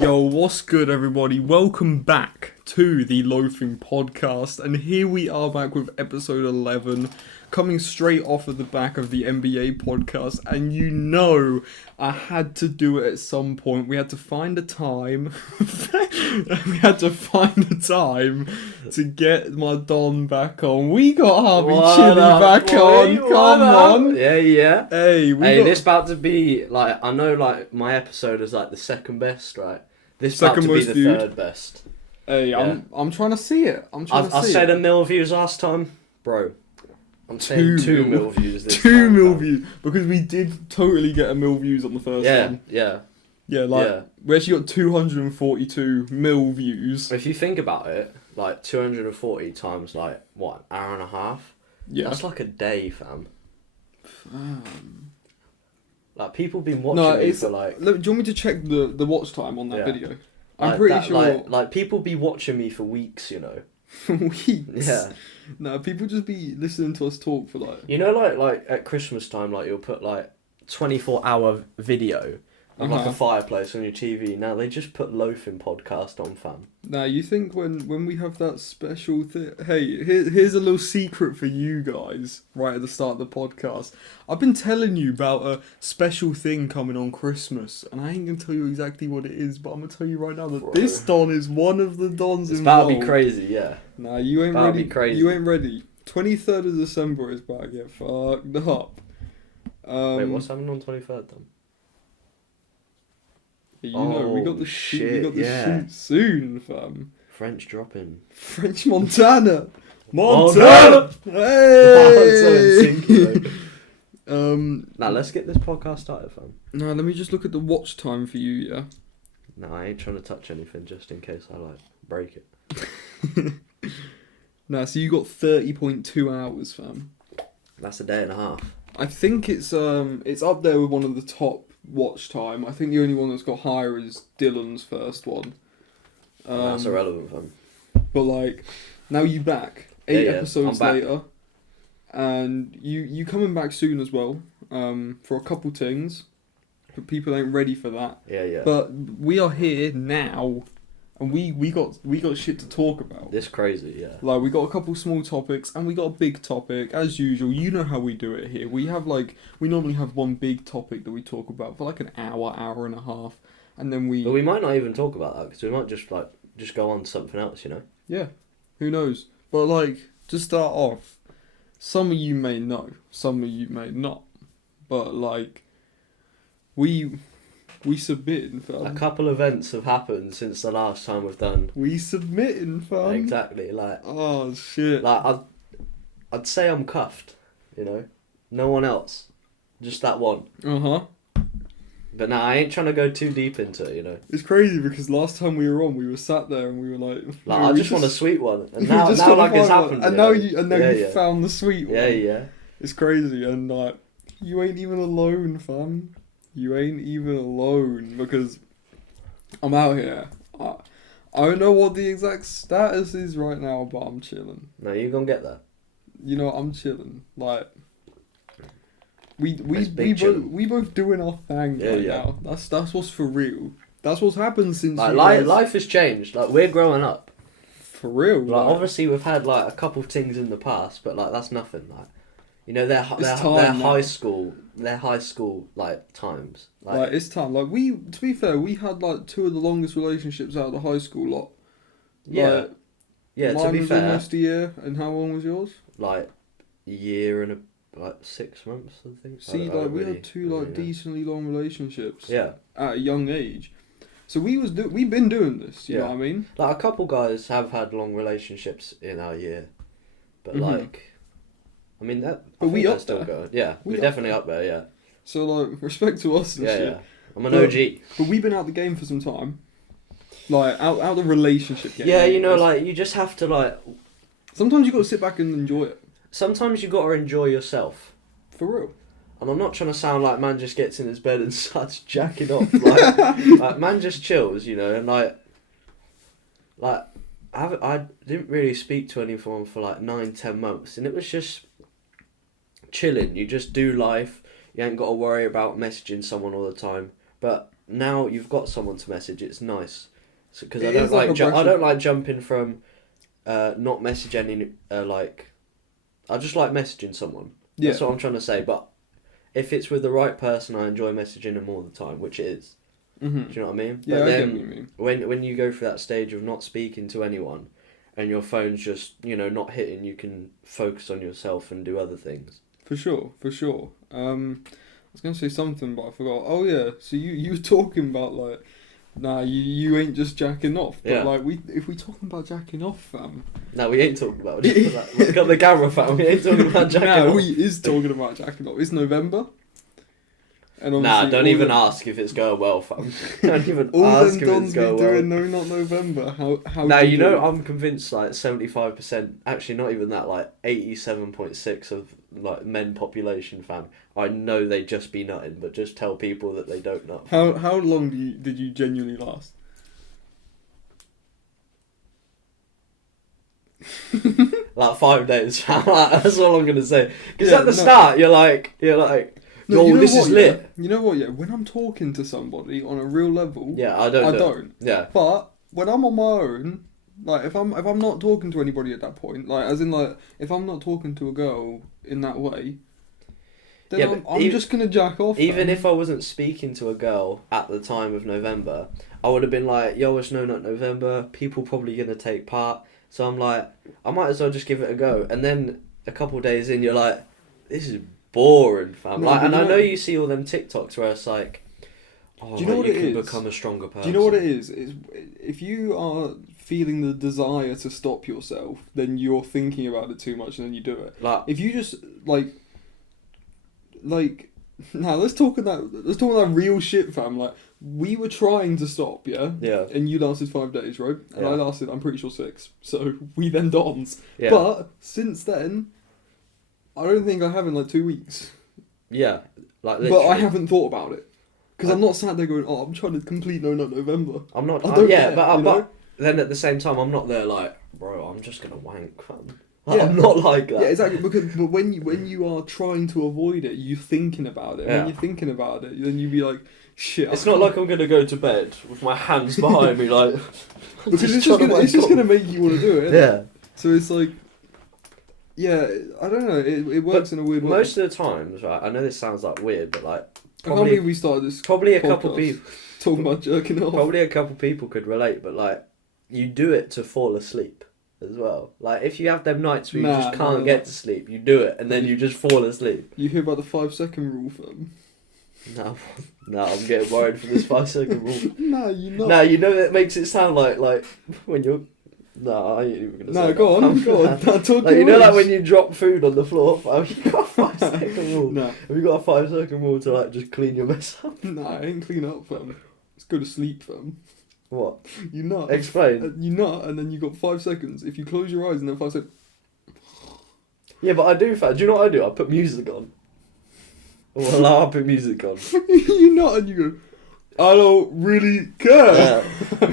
Yo, what's good, everybody? Welcome back to the Loafing Podcast, and here we are back with episode 11, coming straight off of the back of the NBA podcast, and you know I had to do it at some point. We had to find a time. To get my Don back on. We got Harvey Chilley back on. Come on. Yeah. Hey, this about to be, like, I know, like, my episode is, like, the second best, right? This about to be the third best. Hey, yeah. I'm trying to see it. I said a mil views last time. Bro, I'm saying 2 mil views this time. 2 mil views. Because we did totally get a mil views on the first one. Yeah. We actually got 242 mil views. If you think about it, like, 240 times, like, what, an hour and a half? Yeah. That's like a day, fam. Like, people been watching me for, like... Do you want me to check the watch time on that video? I'm pretty sure... Like, people be watching me for weeks, you know? For weeks? Yeah. No, people just be listening to us talk for, like... You know, like at Christmas time, like, you'll put, like, 24-hour video of, like, a fireplace on your TV. Now, they just put Loafing Podcast on, fam. Now, you think when we have that special thing... Hey, here's a little secret for you guys, right at the start of the podcast. I've been telling you about a special thing coming on Christmas, and I ain't going to tell you exactly what it is, but I'm going to tell you right now that this Don is one of the Dons involved. It's about to be crazy, yeah. Nah, you ain't ready. Crazy. You ain't ready. 23rd of December is about to get fucked up. Wait, what's happening on 23rd, then? You know, we got the shoot soon, fam. French dropping. French Montana! Montana! Hey! Now, let's get this podcast started, fam. No, let me just look at the watch time for you, yeah? No, I ain't trying to touch anything just in case I, like, break it. Nah, so you got 30.2 hours, fam. That's a day and a half. I think it's up there with one of the top watch time. I think the only one that's got higher is Dylan's first one. That's irrelevant, fam. But, like, now you back 8 episodes later, and you coming back soon as well. For a couple things, but people ain't ready for that. Yeah. But we are here now, and we got shit to talk about. This crazy, yeah. Like, we got a couple small topics, and we got a big topic, as usual. You know how we do it here. We normally have one big topic that we talk about for like an hour and a half, and then But we might not even talk about that, because we might just go on to something else, you know? Yeah, who knows? But, like, to start off, some of you may know, some of you may not, but, like, we submitted, fam. A couple events have happened since the last time we've done. We submitted, fam. Exactly, like... Oh, shit. Like, I'd say I'm cuffed, you know? No one else. Just that one. Uh-huh. But now I ain't trying to go too deep into it, you know? It's crazy because last time we were on, we were sat there and we were like... I just want a sweet one. And now like, it's happened. And now you found the sweet one. Yeah. It's crazy, and, like, you ain't even alone, fam. You ain't even alone, because I'm out here. I don't know what the exact status is right now, but I'm chilling. No, you gonna get there. You know, I'm chilling. Like, we both doing our thing now. That's what's for real. That's what's happened since. Like, life has changed. Like, we're growing up. For real. Like, obviously we've had like a couple of things in the past, but like that's nothing. Like, you know, they're high school like times. Like, it's time. Like, to be fair, we had like 2 of the longest relationships out of the high school lot. Yeah. Like, yeah. Mine to be was fair, almost a year, and how long was yours? Like a year and 6 months, I think. See, we had 2 decently long relationships. Yeah. At a young age, so we've been doing this. You know what I mean? Like, a couple guys have had long relationships in our year, but like, I mean that. But we up still there. Going. Yeah, we're definitely up there. Yeah. So, like, respect to us and shit. Yeah. I'm an OG. But we've been out the game for some time. Like, out the relationship game. Yeah, you know, like, you just have to, like... Sometimes you got to sit back and enjoy it. Sometimes you got to enjoy yourself. For real. And I'm not trying to sound like man just gets in his bed and starts jacking off. Like man just chills, you know, and like I didn't really speak to anyone for like 9-10 months, and it was just chilling. You just do life. You ain't got to worry about messaging someone all the time. But now you've got someone to message, it's nice. Because It I don't is like like a I don't like jumping from not messaging like I just like messaging someone. Yeah. That's what I'm trying to say. But if it's with the right person, I enjoy messaging them all the time, which it is. Mm-hmm. Do you know what I mean? Yeah, but I then get what you mean. when you go through that stage of not speaking to anyone, and your phone's just not hitting, you can focus on yourself and do other things. For sure. I was gonna say something, but I forgot. Oh yeah, so you were talking about like, nah, you ain't just jacking off. But Yeah. like if we talking about jacking off, fam. No, we ain't talking about it. We got the camera, fam. We ain't talking about jacking Nah, off. we is talking about jacking off. It's November. And Nah, obviously don't all even the- ask if it's going well, fam. Don't even All ask them if dons it's be going doing well. no, not November. How? Now, do do? I'm convinced like 75%, actually not even that, like 87.6 of like men population, fam. I know they just be nutting, but just tell people that they don't nut. How long did you genuinely last? Like 5 days, fam. Like, that's all I'm gonna say. Because Yeah, at the no. start, you're like, No, yo, you know this what, is lit. Yeah? You know what? Yeah, when I'm talking to somebody on a real level, Yeah, I I don't. don't. Yeah. But when I'm on my own, like if I'm not talking to anybody at that point, like as in like if I'm not talking to a girl in that way, then Yeah, I'm but even- just gonna jack off. Even fam. if I wasn't speaking to a girl at the time of November, I would have been like, yo, it's no nut November, people probably going to take part. So I'm like, I might as well just give it a go. And then a couple of days in, you're like, this is boring, fam. No, Like, but and you I know- know you see all them TikToks where it's like, oh, Do you know what you it can is? become a stronger person. Do you know what it is? It's if you are feeling the desire to stop yourself, then you're thinking about it too much, and then you do it. Like, If you just like now let's talk about that real shit, fam. Like we were trying to stop, yeah, yeah, and you lasted 5 days, right? And Yeah. I lasted, I'm pretty sure 6. So we then dons. yeah, But since then, I don't think I have in like 2 weeks. yeah. Like, But I literally. haven't thought about it because I'm not sat there going, oh, I'm trying to complete No Nut November. I'm not. I don't yeah, care, but you know? but then at the same time, I'm not there like, bro, I'm just gonna wank, fam. Like, Yeah. I'm not like that. Yeah, exactly. But when you are trying to avoid it, you're thinking about it. Yeah. When you're thinking about it, then you be like, shit. It's not like I'm gonna go to bed with my hands behind me, like. because it's trying to just wank gonna off. make you want to do it. innit? Yeah. So it's like, yeah, I don't know. It works in a weird way. Most of the times, right? I know this sounds like weird, but like I can't believe we started this probably a couple podcast people, talking about jerking off. probably a couple people could relate, but like you do it to fall asleep as well. Like if you have them nights where you Nah, just can't no. get to sleep, you do it and then you just fall asleep. You hear about the 5-second rule, fam? No, no, I'm getting worried for this 5-second rule. Nah, you not. No, you know that makes it sound like when you're. No, I ain't even gonna say No, that. go on, go on. Nah, talk Like, you your know, like words. when you drop food on the floor, fam, you got a 5-second rule. Nah, Have you got a 5-second rule to like just clean your mess up? nah, I ain't clean up, fam. Let's go to sleep, fam. What? You nut. Explain. You nut, and then you got 5 seconds. If you close your eyes and then 5 seconds. Yeah, but I do, fam. Do you know what I do? I put music on. Well, I put music on. You nut, and you go, I don't really care. Yeah.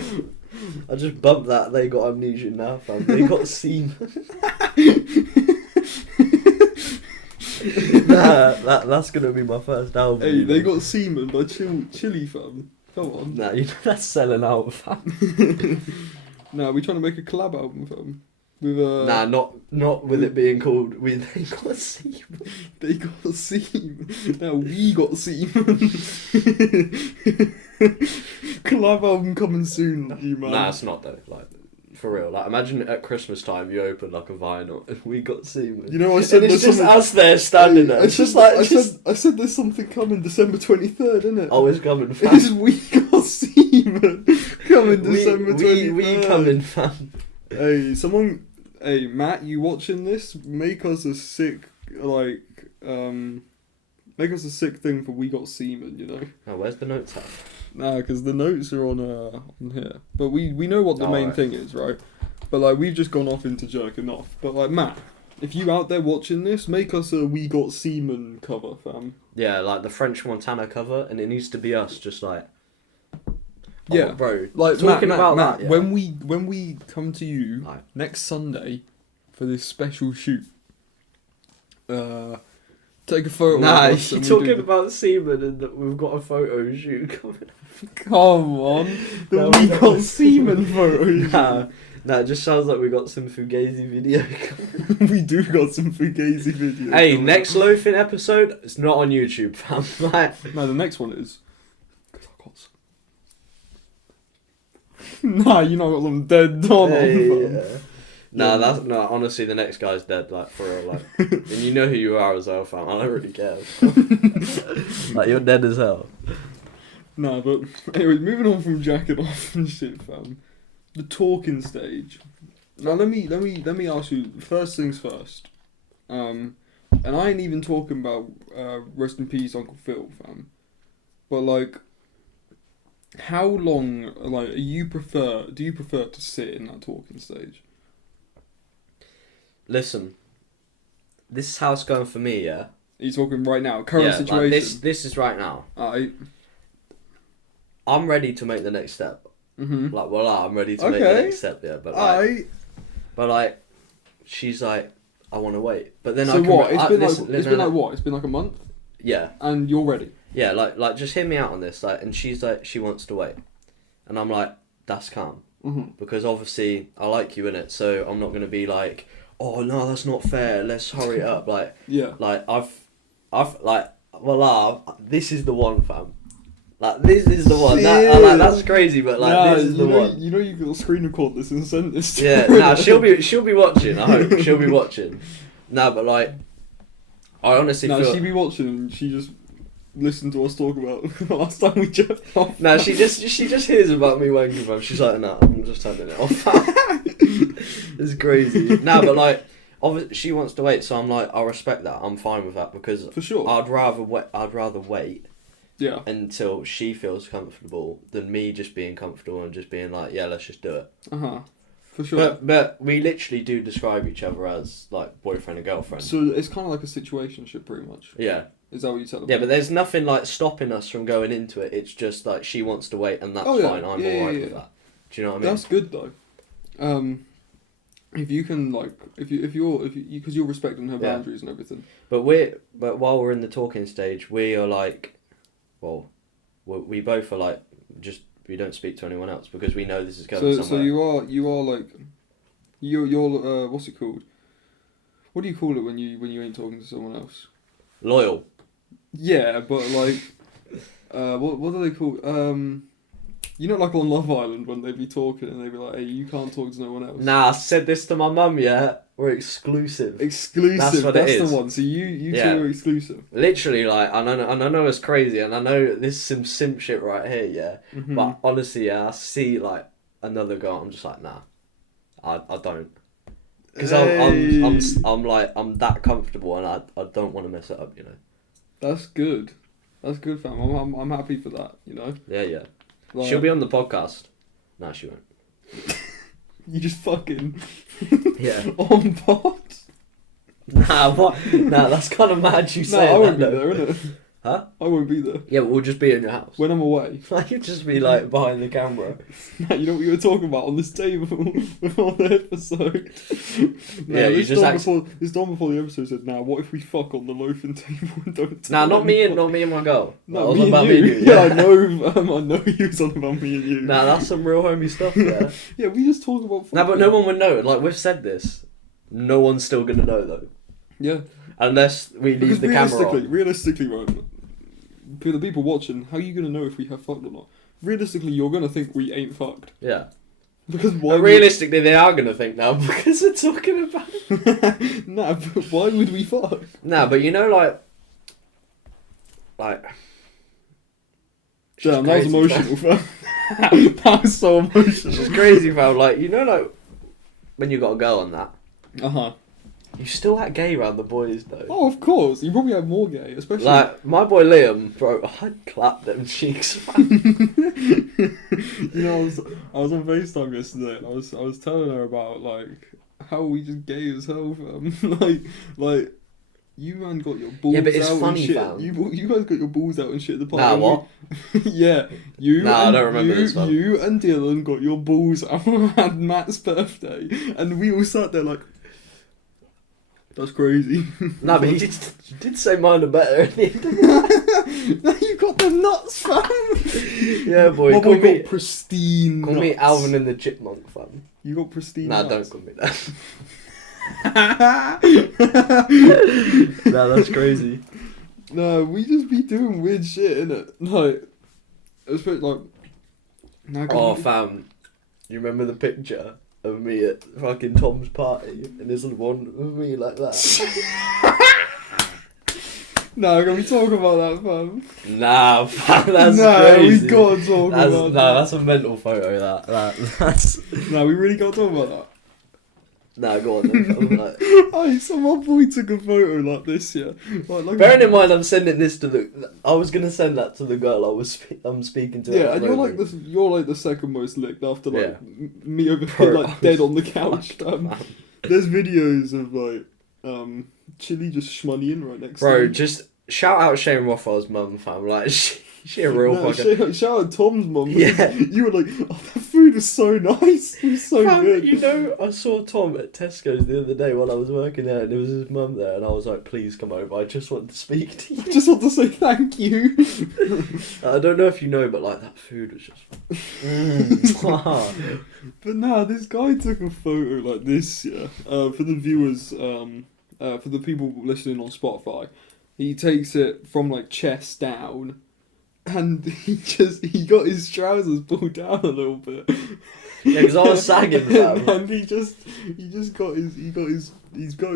I just bumped that. They got amnesia now, fam. They got semen. That's gonna be my first album. Hey, they got semen by Chilley, fam. Come on. Nah, you know that's selling out, fam. Nah, we trying to make a collab album, fam. With Nah, not with it being called They Got Semen. They got semen. Now we got semen. Collab album coming soon, you man. Nah, it's not though. Like for real. Like imagine at Christmas time you open like a vinyl and we got semen. You know, I said And it's there's just something. us there standing there. I It's said, just like I said there's something coming December 23rd, innit? oh, it's coming, fam. It's we got semen coming December 23rd. we coming, fam. Hey, Matt, you watching this? Make us a sick, make us a sick thing for we got semen, you know? Oh, where's the notes at? Nah, because the notes are on here. But we know what the main Alright. thing is, right? But like we've just gone off into jerking off. But like Matt, if you out there watching this, make us a we got semen cover, fam. Yeah, like the French Montana cover, and it needs to be us, just like. Yeah. Oh, bro. Like Talking Matt, about Matt, that, yeah. when we come to you Like- next Sunday for this special shoot, take a photo. Nah, of us you're and we talking do about semen and that we've got a photo shoot coming. Come on, No, we no. got semen photos. Nah, it just sounds like we got some Fugazi video coming. We do got some Fugazi videos. Hey, coming next up. Loafing episode, it's not on YouTube, fam. Like, No, the next one is. 'Cause I got some. Nah, you know I got them dead Don on. Nah, honestly, the next guy's dead, like, for real, like. And you know who you are as well, fam. I don't really care. Like, you're dead as hell. Nah, but anyway, moving on from jacking off and shit, fam. The talking stage. Now let me ask you. First things first. And I ain't even talking about rest in peace Uncle Phil, fam. But like, how long? Like, do you prefer to sit in that talking stage? Listen, this is how it's going for me, yeah. Are you talking right now? Current situation. Like this is right now. I'm ready to make the next step. Mm-hmm. Like, I'm ready to make the next step, yeah. But like, she's like, I want to wait. But then so what? It's been like what? It's been like a month. Yeah. And you're ready. Yeah, like just hear me out on this. Like, and she's like, she wants to wait, and I'm like, that's calm, because obviously I like you in it, so I'm not gonna be like, oh no, that's not fair. Let's hurry it up. Like, yeah. Like I've like, this is the one, fam. Like, this is the one. That's crazy, but like, this is the one. You know you can screen record this and send this to Yeah, her. nah, she'll be watching. I hope she'll be watching. No, but like, I honestly feel. She'll be watching and she just listened to us talk about the last time we jerked off. No, she just hears about me wanking, fam. She's like, nah, I'm just turning it off. It's crazy. No, but like, obviously she wants to wait, so I'm like, I respect that. I'm fine with that, because for sure. I'd rather wait. Yeah. Until she feels comfortable than me just being comfortable and just being like, yeah, let's just do it. For sure. But we literally do describe each other as like boyfriend and girlfriend. So it's kind of like a situationship, pretty much. Yeah. Is that what you said? Yeah, but there's nothing like stopping us from going into it. It's just like she wants to wait, and that's fine. I'm alright with that. Do you know what I mean? That's good though. If you can like, if you because you're respecting her boundaries and everything. But while we're in the talking stage, we are like, well, we both are like, just we don't speak to anyone else because we know this is going somewhere. So you are like, you're what's it called? What do you call it when you ain't talking to someone else? Loyal. Yeah, but like, what do they call? You know, like on Love Island when they be talking and they be like, "Hey, you can't talk to no one else." Nah, I said this to my mum. Yeah, we're exclusive. Exclusive. That's it is. the one. So you two are exclusive. Literally, like, and I know it's crazy, and I know this is some simp shit right here. Yeah, but honestly, I see like another girl, I'm just like, nah, I don't, because I'm like, I'm that comfortable, and I don't want to mess it up, you know. That's good. That's good, fam. I'm happy for that. You know. Yeah. Like, she'll be on the podcast. Nah, she won't. You just fucking on pod. Nah, what? Nah, that's kind of mad. You say I won't that, be there, innit? Huh? I won't be there. Yeah, but we'll just be in your house. When I'm away. Like, you'll just be like behind the camera. Nah, you know what you were talking about on this table before the episode. This Dom before the episode said, "Now, what if we fuck on the loafing table and don't?" Nah, not me and my girl. No, me and you. Yeah, I know you was on about me and you. Nah, that's some real homie stuff. Yeah. Yeah, we just talk about. Nah, but no one would know. Like, we've said this. No one's still gonna know though. Yeah. Unless we leave the camera on. Realistically, right. For the people watching, how are you going to know if we have fucked or not? Realistically, you're going to think we ain't fucked. Yeah. Because why? But realistically, they are going to think now because we're talking about it. Nah, but why would we fuck? Nah, but you know, like. Damn, that was emotional, fam. That was so emotional. It's just crazy, fam. Like, you know, like, when you got a girl on that. You still act gay around the boys, though. Oh, of course. You probably have more gay, especially... Like, my boy Liam, bro, I'd clap them cheeks, You know, I was on FaceTime yesterday, and I was telling her about, like, how we just gay as hell, fam. like, you man got your balls out and shit. Yeah, but it's funny, fam. You guys got your balls out and shit at the party. Nah, what? Yeah, you. Nah, I don't remember this, fam. You and Dylan got your balls out at Matt's birthday, and we all sat there like... That's crazy. No, but you did say mine are better at the end of it. No, you got the nuts, fam. Yeah, boy. My Call boy me got pristine Call me nuts. Alvin and the Chipmunk, fam. You got pristine Nah, nuts. don't call me that. Nah, that's crazy. No, we just be doing weird shit, innit? Like, especially like. Nah, Oh, fam. You remember the picture of me at fucking Tom's party? And there's one of me like that. No, can we talk about that, fam? Nah, fam, that's No, crazy. we gotta talk about that. That's a mental photo, that's... No, we really gotta talk about that. Nah, go on then. I'm like... Hey, so my boy took a photo like this, yeah. Like Bearing in mind, I'm sending this to the... I was gonna send that to the girl I'm speaking to. Yeah, and you're like the second most licked after like Yeah. me over Bro, here like dead on the couch. Man. There's videos of like Chilley just shmoneying right next to Bro, him. just shout out Shane Rothwell's mum, fam. Like, she a real No, fucking... shout out Tom's mum. Yeah. You were like, oh, that food was so nice. It was so Fam, good. you know, I saw Tom at Tesco's the other day while I was working there, and there was his mum there, and I was like, please come over, I just want to speak to you. I just want to say thank you. I don't know if you know, but like, that food was just... But nah, this guy took a photo like this, yeah. For the viewers, for the people listening on Spotify, he takes it from like chest down, and he got his trousers pulled down a little bit. Yeah, because I was sagging, fam. And he just got his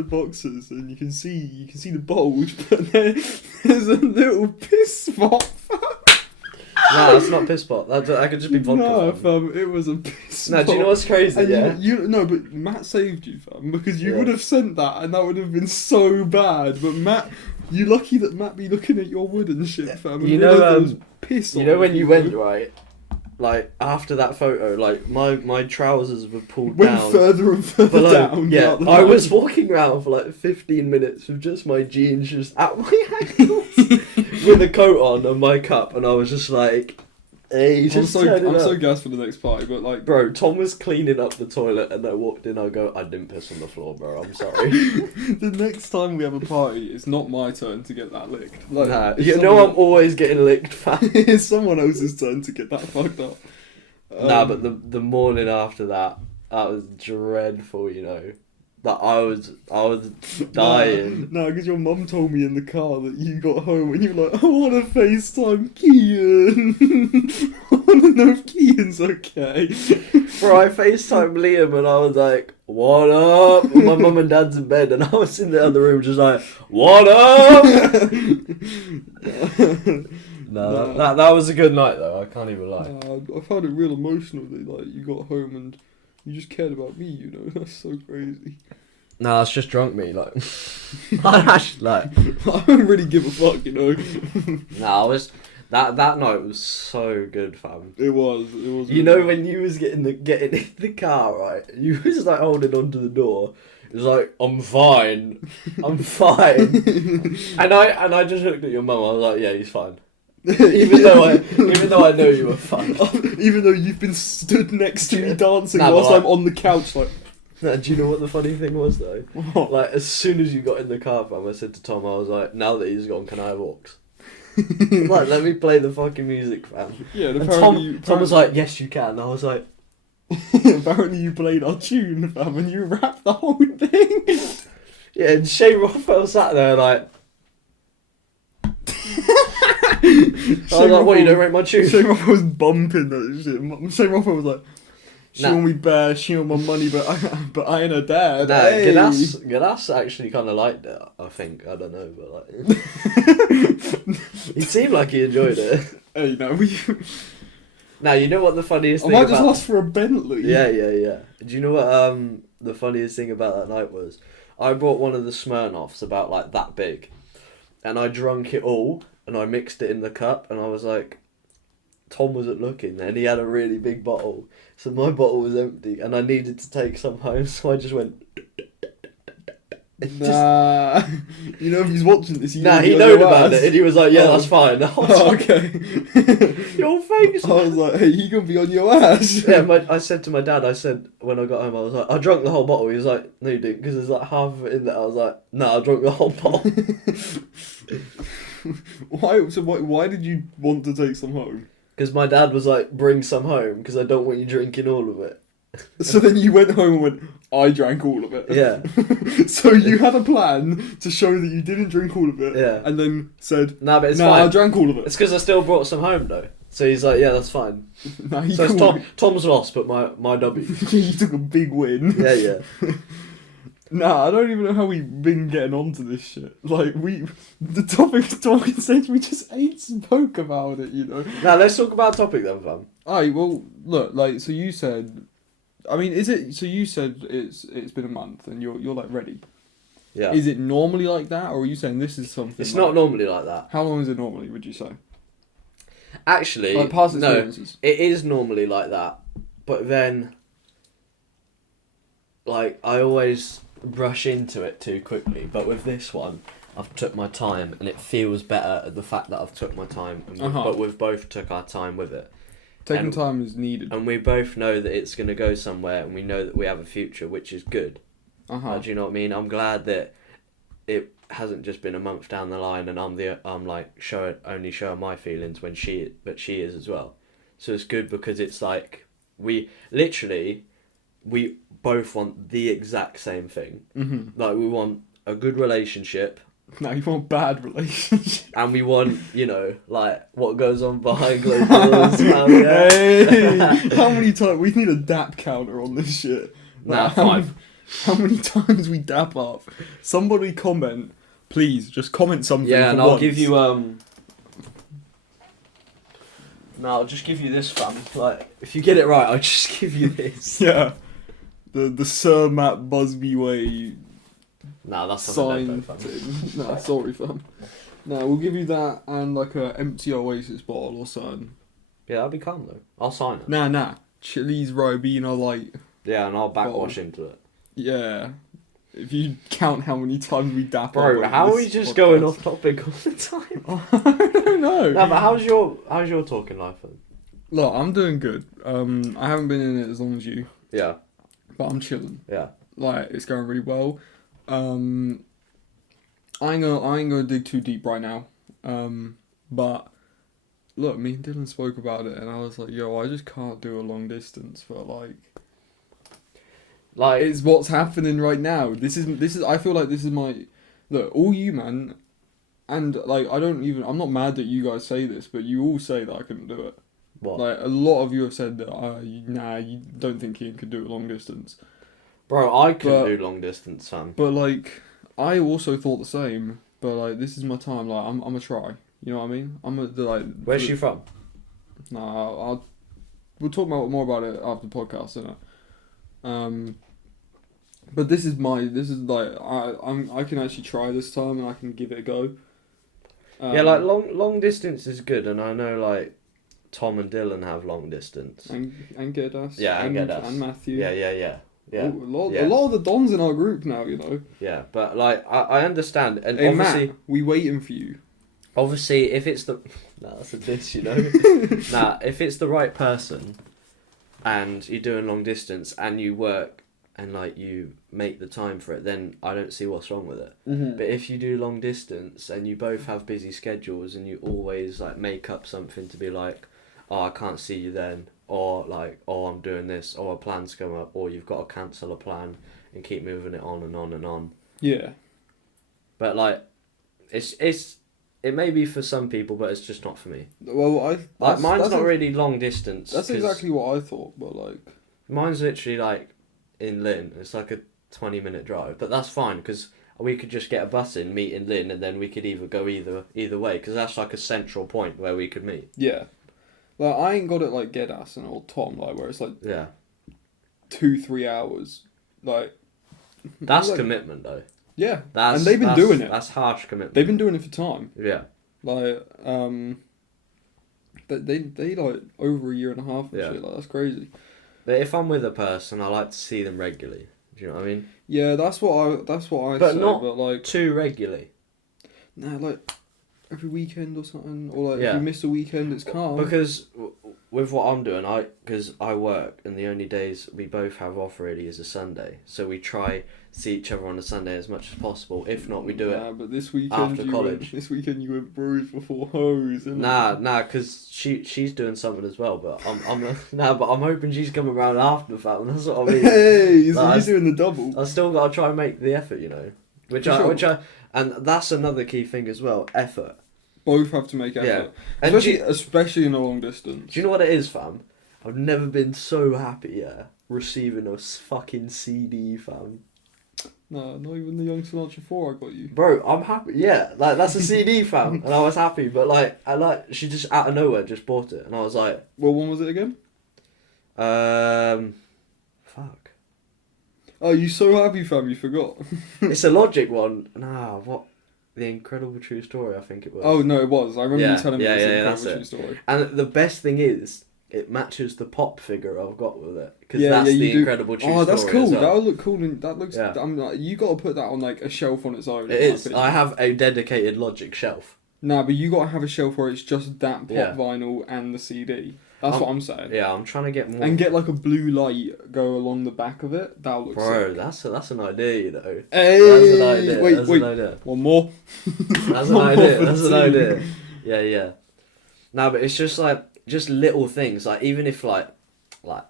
boxers, and you can see the bulge, but there's a little piss spot. Nah, that's not piss pot. That could just be vodka. No, fam. fam, it was a piss. No, do you know what's crazy? And Yeah. you no, but Matt saved you, fam, because you Yeah. would have sent that, and that would have been so bad. But Matt, you lucky that Matt be looking at your wood and shit, fam. And You know, realised there was piss. You on know it, when you went, right? Like, after that photo, like, my trousers were pulled went down. further and further But, like, down. yeah, out the I was line. walking around for like 15 minutes with just my jeans just at my ankles with a coat on and my cup, and I was just like, hey, I'm just so turn it up. gassed for the next party, but like, Bro, Tom was cleaning up the toilet, and I walked in, I go, I didn't piss on the floor, bro, I'm sorry. the next time we have a party, it's not my turn to get that licked. Like, Nah, it's you know I'm always getting licked, fam. it's someone else's turn to get that fucked up. Nah, but the morning after that was dreadful, you know. Like, I was dying. No, because your mum told me in the car that you got home and you were like, I want to FaceTime Kian. I want to know if Kian's okay. Bro, I FaceTimed Liam and I was like, what up? And my mum and dad's in bed and I was in the other room just like, what up? No, that was a good night though, I can't even lie. I found it real emotional that like you got home and you just cared about me, you know. That's so crazy. Nah, it's just drunk me, like. I actually, like. I don't really give a fuck, you know. Nah, I was. That night was so good, fam. It was. You know when you was getting in the car, right? You was like holding onto the door. It was like, I'm fine. I'm fine. and I just looked at your mum, I was like, yeah, he's fine. even though I know you were fine. Even though you've been stood next to me dancing Nah, whilst but I'm on the couch, like. Nah, do you know what the funny thing was though? What? Like as soon as you got in the car, fam, I said to Tom, I was like, now that he's gone, can I have walks? Like, let me play the fucking music, fam. Yeah, and And Tom was like, yes, you can. And I was like, apparently you played our tune, fam, and you rapped the whole thing. yeah. And Shane Rothwell sat there like. I was like, what, you don't rate my tune? Shane Rothwell was bumping that shit. Shane Rothwell was like, she want me bad, she want my money, but I ain't her dad. Nah, Hey. Gadas actually kind of liked it, I think. I don't know, but like... he seemed like he enjoyed it. Hey, no, we... Now, you know what the funniest I thing might about... just ask for a Bentley. Yeah. Do you know what the funniest thing about that night was? I brought one of the Smirnoffs about like that big, and I drunk it all, and I mixed it in the cup, and I was like... Tom wasn't looking, and he had a really big bottle, so my bottle was empty, and I needed to take some home, so I just went... Nah, you know if he's watching this, He knowed about it, and he was like, "Yeah, Oh. that's fine." I was Oh, like, okay. your face. I was like, hey, he gonna be on your ass. Yeah, I said to my dad, when I got home, I was like, I drank the whole bottle. He was like, no, you didn't, because there's like half of it in there. I was like, no, I drank the whole bottle. Why did you want to take some home? Because my dad was like, bring some home, because I don't want you drinking all of it. So then you went home and went, I drank all of it. Yeah. So you had a plan to show that you didn't drink all of it. Yeah. And then said, Nah, but it's fine. I drank all of it. It's because I still brought some home, though. So he's like, yeah, that's fine. Nah, So it's Tom's loss, but my W. You took a big win. Yeah. Nah, I don't even know how we've been getting onto this shit. Like, the topic of talking stage, we just ain't spoke about it, you know? Now, let's talk about a topic then, fam. Alright, well, look, like, so you said, I mean, so you said it's been a month and you're like ready. Yeah. Is it normally like that, or are you saying this is something? It's like, not normally like that. How long is it normally, would you say? Actually, Like past no, experiences. it is normally like that. But then, like, I always rush into it too quickly. But with this one, I've took my time, and it feels better at the fact that I've took my time. But we've both took our time with it. Taking time is needed. And we both know that it's going to go somewhere, and we know that we have a future, which is good. Do you know what I mean? I'm glad that it hasn't just been a month down the line, and I'm like only showing my feelings but she is as well. So it's good because it's like we both want the exact same thing. Mm-hmm. Like we want a good relationship. Now you want bad relationship. And we want, like what goes on behind closed doors. Yeah. Hey, how many times we need a dap counter on this shit? Nah, 5. How many times we dap up? Somebody comment, please. Just comment something. Yeah, and I'll give you No, I'll just give you this, fam. Like, if you get it right, I'll just give you this. Yeah, the Sir Matt Busby way. Nah, that's sign fam. thing. Nah, sorry, fam. Nah, we'll give you that and like a empty Oasis bottle or something. Yeah, that'll be calm though. I'll sign it. Nah. Chilley's Ribena light. Yeah, and I'll backwash into it. Yeah. If you count how many times we dap Bro, up how are we just going off topic all the time? I don't know. No, but how's your talking life then? Look, I'm doing good. I haven't been in it as long as you, Yeah. but I'm chilling. Yeah. Like, it's going really well. I ain't gonna dig too deep right now. But look, me and Dylan spoke about it, and I was like, yo, I just can't do a long distance for like it's what's happening right now. This is. I feel like this is my look. All you, man, and like I'm not mad that you guys say this, but you all say that I couldn't do it. What? Like a lot of you have said that. You don't think Kian could do a long distance. Bro, I couldn't do long distance, fam. But like, I also thought the same. But like, this is my time. Like, I'm gonna try. You know what I mean? Where's she from? Nah, we'll talk more about it after the podcast, innit? But this is like I can actually try this time and I can give it a go. Yeah, like long distance is good, and I know like Tom and Dylan have long distance. And get us. Yeah, and get us. And Matthew. Yeah. Ooh, a lot of the dons in our group now, you know. Yeah, but like I understand, and hey, obviously, Matt, we waiting for you. Obviously, if it's the that's a diss, you know. If it's the right person, and you're doing long distance, and you work, and like you make the time for it, then I don't see what's wrong with it. Mm-hmm. But if you do long distance and you both have busy schedules, and you always like make up something to be like, oh, I can't see you then, or like, oh, I'm doing this, or a plan's come up, or you've got to cancel a plan and keep moving it on and on and on. Yeah. But like, it may be for some people, but it's just not for me. Well, mine's not really long distance. That's exactly what I thought, but like, mine's literally like in Lynn. It's like a 20-minute drive, but that's fine because we could just get a bus in, meet in Lynn, and then we could either go either way because that's like a central point where we could meet. Yeah. Like, I ain't got it like Gedas and old Tom, like, where it's like 2-3 hours. Like, that's like, commitment though. Yeah, and they've been doing it. That's harsh commitment. They've been doing it for time. Yeah. Like, they like over a year and a half and shit. Like, that's crazy. But if I'm with a person, I like to see them regularly. Do you know what I mean? Yeah, that's what I But say. not but like, too regularly. nah, like every weekend or something, or like if Yeah. you miss a weekend, it's calm. Because with what I'm doing, because I work and the only days we both have off really is a Sunday, so we try see each other on a Sunday as much as possible. If not, we do it But this weekend after college. This weekend you went bros before hoes. Nah, because she's doing something as well, but but I'm hoping she's coming around after the fact. That's what I mean. Hey, so Like, you're doing the double. I still gotta try and make the effort, you know, and that's another key thing as well. Effort. Both have to make effort. Yeah. And Especially in a long distance. do you know what it is, fam? I've never been so happy, receiving a fucking CD, fam. No, not even the Young Sinatra 4 I got you. Bro, I'm happy. Yeah, like that's a CD, fam, and I was happy. But she just out of nowhere just bought it, and I was like, What one was it again? fuck. Oh, you so happy, fam, you forgot. It's a Logic one. Nah, what? The Incredible True Story, I think it was. Oh, no, it was. I remember you telling me yeah, this that's incredible it. true story. And the best thing is, it matches the pop figure I've got with it. Because Yeah, that's yeah, the you do. Incredible True Story. Oh, that's cool. as well. That'll look cool. And that looks... Yeah. I'm like, you got to put that on like a shelf on its own. It is. I have a dedicated Logic shelf. Nah, but you got to have a shelf where it's just that pop Yeah. vinyl and the CD. That's what I'm saying. Yeah, I'm trying to get more. And get like a blue light go along the back of it. That'll look Bro, sick. that's an idea, you know. Hey, That's an idea. wait, that's wait. an idea. One more. That's an One more idea. for That's the an team. idea. Yeah. No, but it's just little things. Like even if like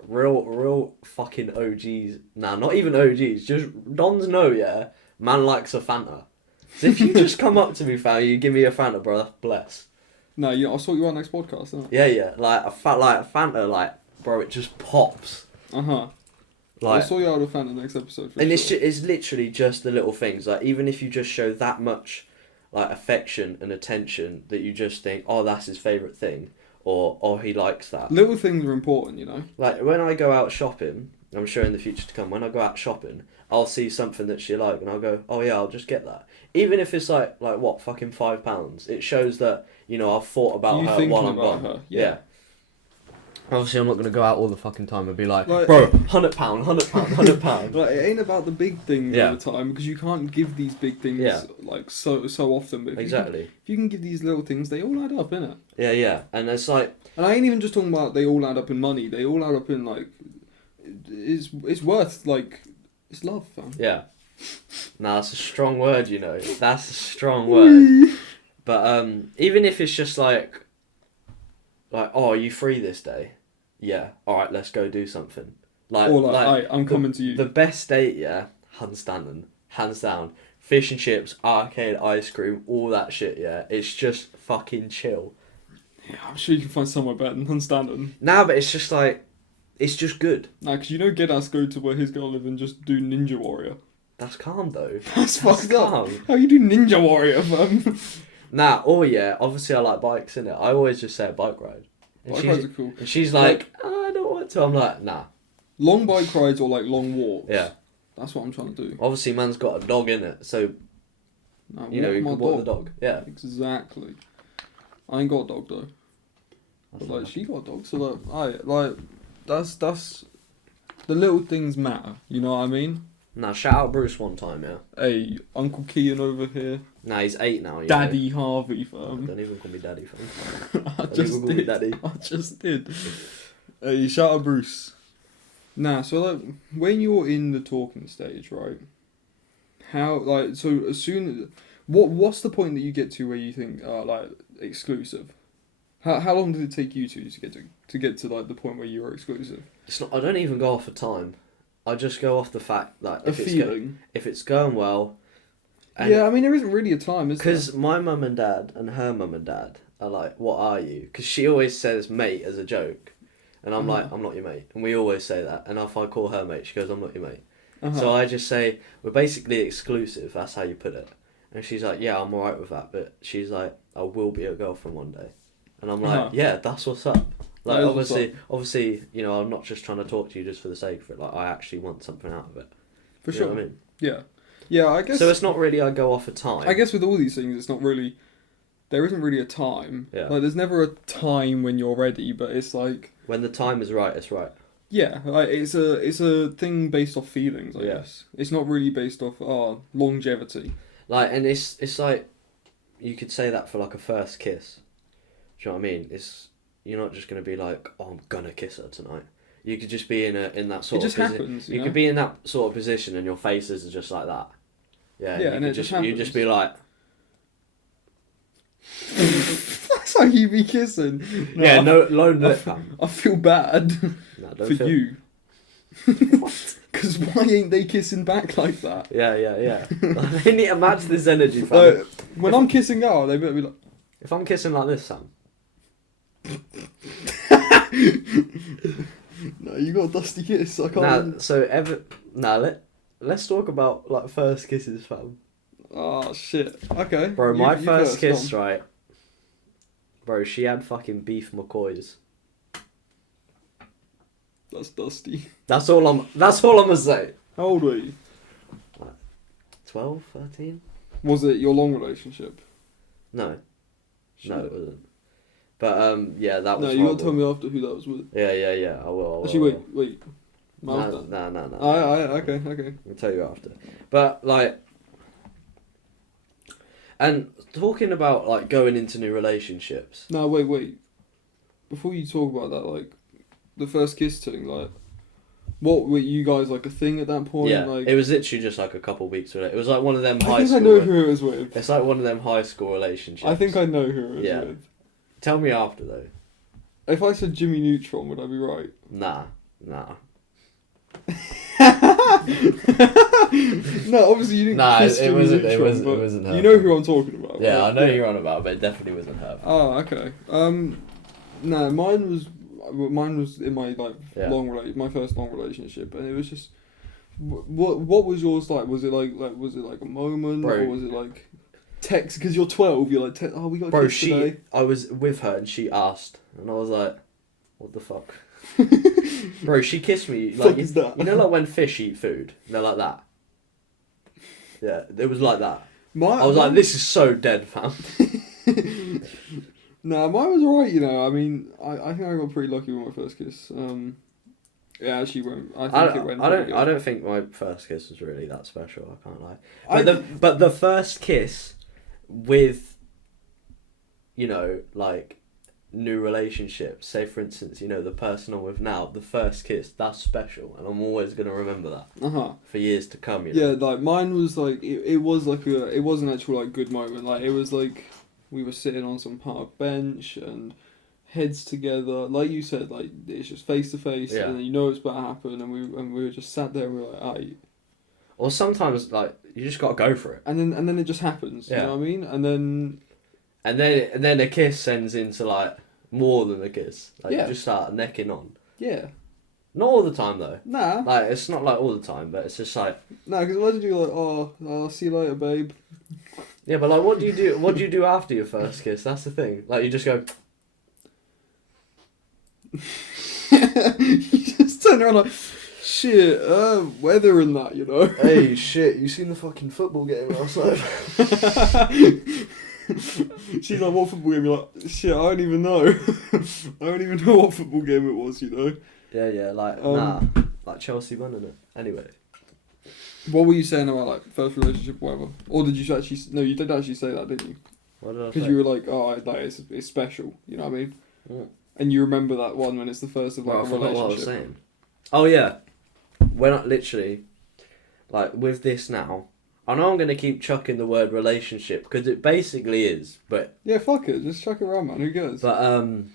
real fucking OGs. Nah, not even OGs. Just Dons know. Yeah, man likes a Fanta. So if you just come up to me, fam, you give me a Fanta, bro. That's bless. No, I'll sort you out next podcast, isn't it? Yeah. Like a Fanta, bro, it just pops. I'll Like, sort you out a fan in the next episode. For and sure. it's literally just the little things. Like even if you just show that much, like affection and attention, that you just think, oh, that's his favourite thing, or he likes that. Little things are important, you know. Like when I go out shopping, I'm sure in the future to come, when I go out shopping, I'll see something that she like, and I'll go, oh yeah, I'll just get that. Even if it's like what, fucking £5, it shows that, you know, I've thought about You her thinking while I'm about gone. her, yeah. Obviously, I'm not gonna go out all the fucking time and be like, Like- bro, £100. Like it ain't about the big things Yeah. all the time because you can't give these big things Yeah. like so often. But Exactly. if you can give these little things, they all add up, innit? Yeah, and it's like, And I ain't even just talking about they all add up in money. They all add up in like it's worth like it's love, fam. yeah. Nah, that's a strong word, you know. That's a strong word. But even if it's just like, oh, are you free this day? Yeah. All right, let's go do something. Or like, I'm coming to you. The best date, yeah, hands down. Fish and chips, arcade, ice cream, all that shit, yeah. It's just fucking chill. Yeah, I'm sure you can find somewhere better than Hunstanton. Nah, but it's just like, it's just good. Nah, because you know Gedas go to where his girl live and just do Ninja Warrior. That's calm though. That's fucked up. calm. How you do Ninja Warrior, fam? Nah, yeah, obviously I like bikes, innit? I always just say a bike ride. And Bike rides are cool. And she's like, I don't want to. I'm like, nah. Long bike rides or like long walks. Yeah. That's what I'm trying to do. Obviously, man's got a dog in it, so Nah, you know you can walk the dog. Yeah. Exactly. I ain't got a dog though. But like she got a dog, so that's the little things matter. You know what I mean? Nah, shout out Bruce one time, yeah. Hey, Uncle Kian over here. Nah, he's 8 now. Daddy Harvey, Know. fam. Don't even call me daddy, fam. I Don't just even call me did. daddy. I just did. Hey, shout out Bruce. Nah, so like when you're in the talking stage, right? How like so as soon what's the point that you get to where you think like exclusive? How long did it take you to get to like the point where you were exclusive? It's not. I don't even go off of time. I just go off the fact that A feeling. if it's going well. Yeah, I mean there isn't really a time, is there? Because my mum and dad and her mum and dad are like, "What are you?" Because she always says "mate" as a joke, and I'm like, "I'm not your mate," and we always say that. And if I call her mate, she goes, "I'm not your mate." So I just say we're basically exclusive. That's how you put it. And she's like, "Yeah, I'm alright with that," but she's like, "I will be your girlfriend one day," and I'm like, "Yeah, that's what's up." Like obviously, you know, I'm not just trying to talk to you just for the sake of it. Like I actually want something out of it. For You sure. know what I mean? Yeah. Yeah, I guess. So it's not really I go off a time. I guess with all these things, it's not really. There isn't really a time. Yeah. Like, there's never a time when you're ready, but it's like. When the time is right, it's right. Yeah, like it's a thing based off feelings, I Yeah. guess. It's not really based off longevity. Like, and it's like, you could say that for like a first kiss. Do you know what I mean? You're not just gonna be like, oh, I'm gonna kiss her tonight. You could just be in that sort It of just position. happens. You could be in that sort of position, and your faces are just like that. Yeah, Yeah, you and could it just you just be like, That's how you be kissing. No, yeah, no, loan lip. I feel bad No, for don't feel. you. Because why ain't they kissing back like that? Yeah. They need to match this energy, fam. When I'm kissing out, they better be like. If I'm kissing like this, Sam. No, you got a dusty kiss. I can't. Let's talk about like first kisses, fam. Oh shit. Okay. Bro, You- my you first go on. kiss, right? Bro, she had fucking beef McCoys. That's dusty. That's all I'm gonna say. How old were you? 12, 13? Was it your long relationship? No. Shit. No, it wasn't. But yeah, that was No, you horrible. gotta tell me after who that was with. Yeah, I will. Actually, wait. Mine's No. done. No. Okay. I'll tell you after. But like, and talking about like going into new relationships. No, wait. Before you talk about that, like, the first kiss thing, like, what were you guys like a thing at that point? Yeah, Like, it was literally just like a couple weeks with it. It was like one of them I high think school. I know who it was with. It's like one of them high school relationships. I think I know who it was Yeah. with. Tell me after though. If I said Jimmy Neutron, would I be right? Nah. No, obviously you didn't Nah, kiss it Jimmy wasn't- Neutron, it wasn't- it but wasn't her. you know who I'm talking about. Yeah, right? I know you're on about, but it definitely wasn't her. Oh, okay. No, mine was in my like Yeah. my first long relationship, and it was just. What was yours like? Was it like was it like a moment, Bro. or was it like text? Because you're 12, you're like, oh, we got Bro, kiss today. I was with her and she asked, and I was like, what the fuck? Bro, she kissed me like Fuck is that? you know, like when fish eat food, they're like that. Yeah, it was like that. I was like, this is so dead, fam. Nah, mine was alright. You know, I mean, I think I got pretty lucky with my first kiss. Yeah, actually went. I think it went. I don't think my first kiss was really that special. I can't lie. But the first kiss with, you know, like new relationships. Say for instance, you know, the person I'm with now, the first kiss, that's special, and I'm always gonna remember that for years to come. You know? Yeah, like mine was like it was like it was an actual like good moment. Like it was like we were sitting on some park bench and heads together, like you said, like it's just face to face, Yeah. and you know it's about to happen, and we were just sat there, and we were like, aye. Or sometimes like you just gotta go for it. And then it just happens. Yeah. You know what I mean? And then a kiss sends into like more than a kiss. Like Yeah. you just start necking on. yeah, Not all the time though. nah, Like it's not like all the time, but it's just like because imagine you're like, oh, I'll see you later, babe. yeah, but like what do you do? What do you do after your first kiss? That's the thing. Like you just go. You just turn around like, shit, weather and that, you know. Hey shit! You seen the fucking football game outside? She's like, what football game? You're like, shit, I don't even know. I don't even know what football game it was, you know. Yeah, like like Chelsea won it. Anyway. What were you saying about like first relationship, or whatever? Or did you actually? No, you did actually say that, didn't you? What did I Because say? you were like, oh, like it's special. You know what I mean? Mm. And you remember that one when it's the first of like Well, I a forgot relationship. what I was saying. Oh yeah, when I literally, like with this now, I know I'm gonna keep chucking the word relationship because it basically is, but Yeah, fuck it, just chuck it around, man. Who cares? but I'm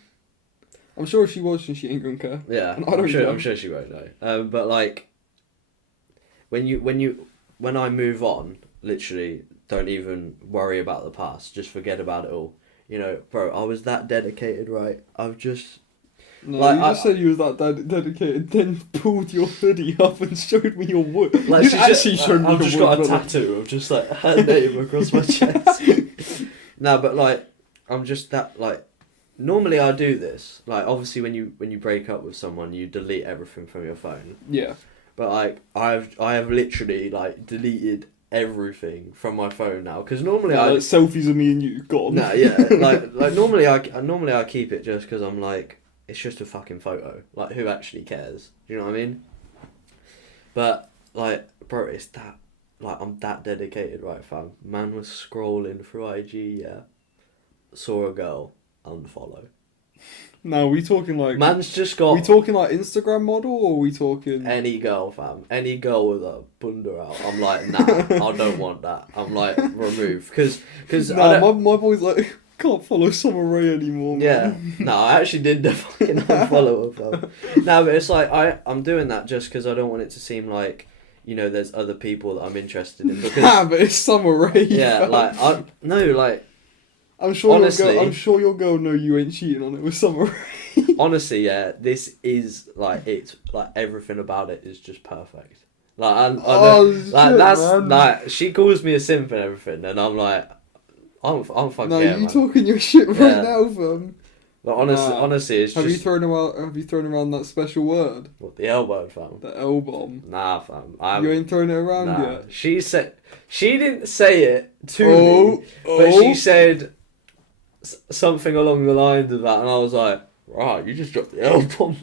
sure if she watched, she ain't gonna care. yeah, And I don't care. I'm sure she won't know. But like, when I move on, literally don't even worry about the past. Just forget about it all. You know, bro, I was that dedicated, right? I've just No, Like, you just said you was that dedicated, then pulled your hoodie up and showed me your wood. like you she actually just, showed me I've your just wood. got a but, like, tattoo of just like her name across my chest. No, but like I'm just that like. Normally I do this. Like obviously when you break up with someone, you delete everything from your phone. Yeah. But like I have literally like deleted everything from my phone now because normally I like selfies of me and you gone. nah yeah like normally I keep it just because I'm like it's just a fucking photo. Like, who actually cares? Do you know what I mean? But, like, bro, it's that, like, I'm that dedicated, right, fam? Man was scrolling through IG, yeah, saw a girl, unfollow. Now, we talking like... Man's just got... we talking like Instagram model, or we talking... Any girl, fam. Any girl with a bunda out. I'm like, nah, I don't want that. I'm like, remove. Because Nah, my boy's like, can't follow Summer Rae anymore, man. Yeah. No, I actually did the fucking unfollow her, fam. No, but it's like, I'm doing that just because I don't want it to seem like, you know, there's other people that I'm interested in. Because, Nah, but it's Summer Rae. yeah, fam. I'm sure your girl know you ain't cheating on it with Summer Rae. honestly, yeah, this is like, it's like everything about it is just perfect. Like, I shit, that's man. like, she calls me a simp and everything, and I'm like, I'm fucking No, yeah, you man. talking your shit right Yeah. now, fam. But honestly, Nah. honestly, it's Have just you thrown around that special word? what, the L word, fam. The L bomb. Nah, fam. You ain't thrown it around Nah. yet. She didn't say it to me, but she said something along the lines of that, and I was like, right, you just dropped the L bomb.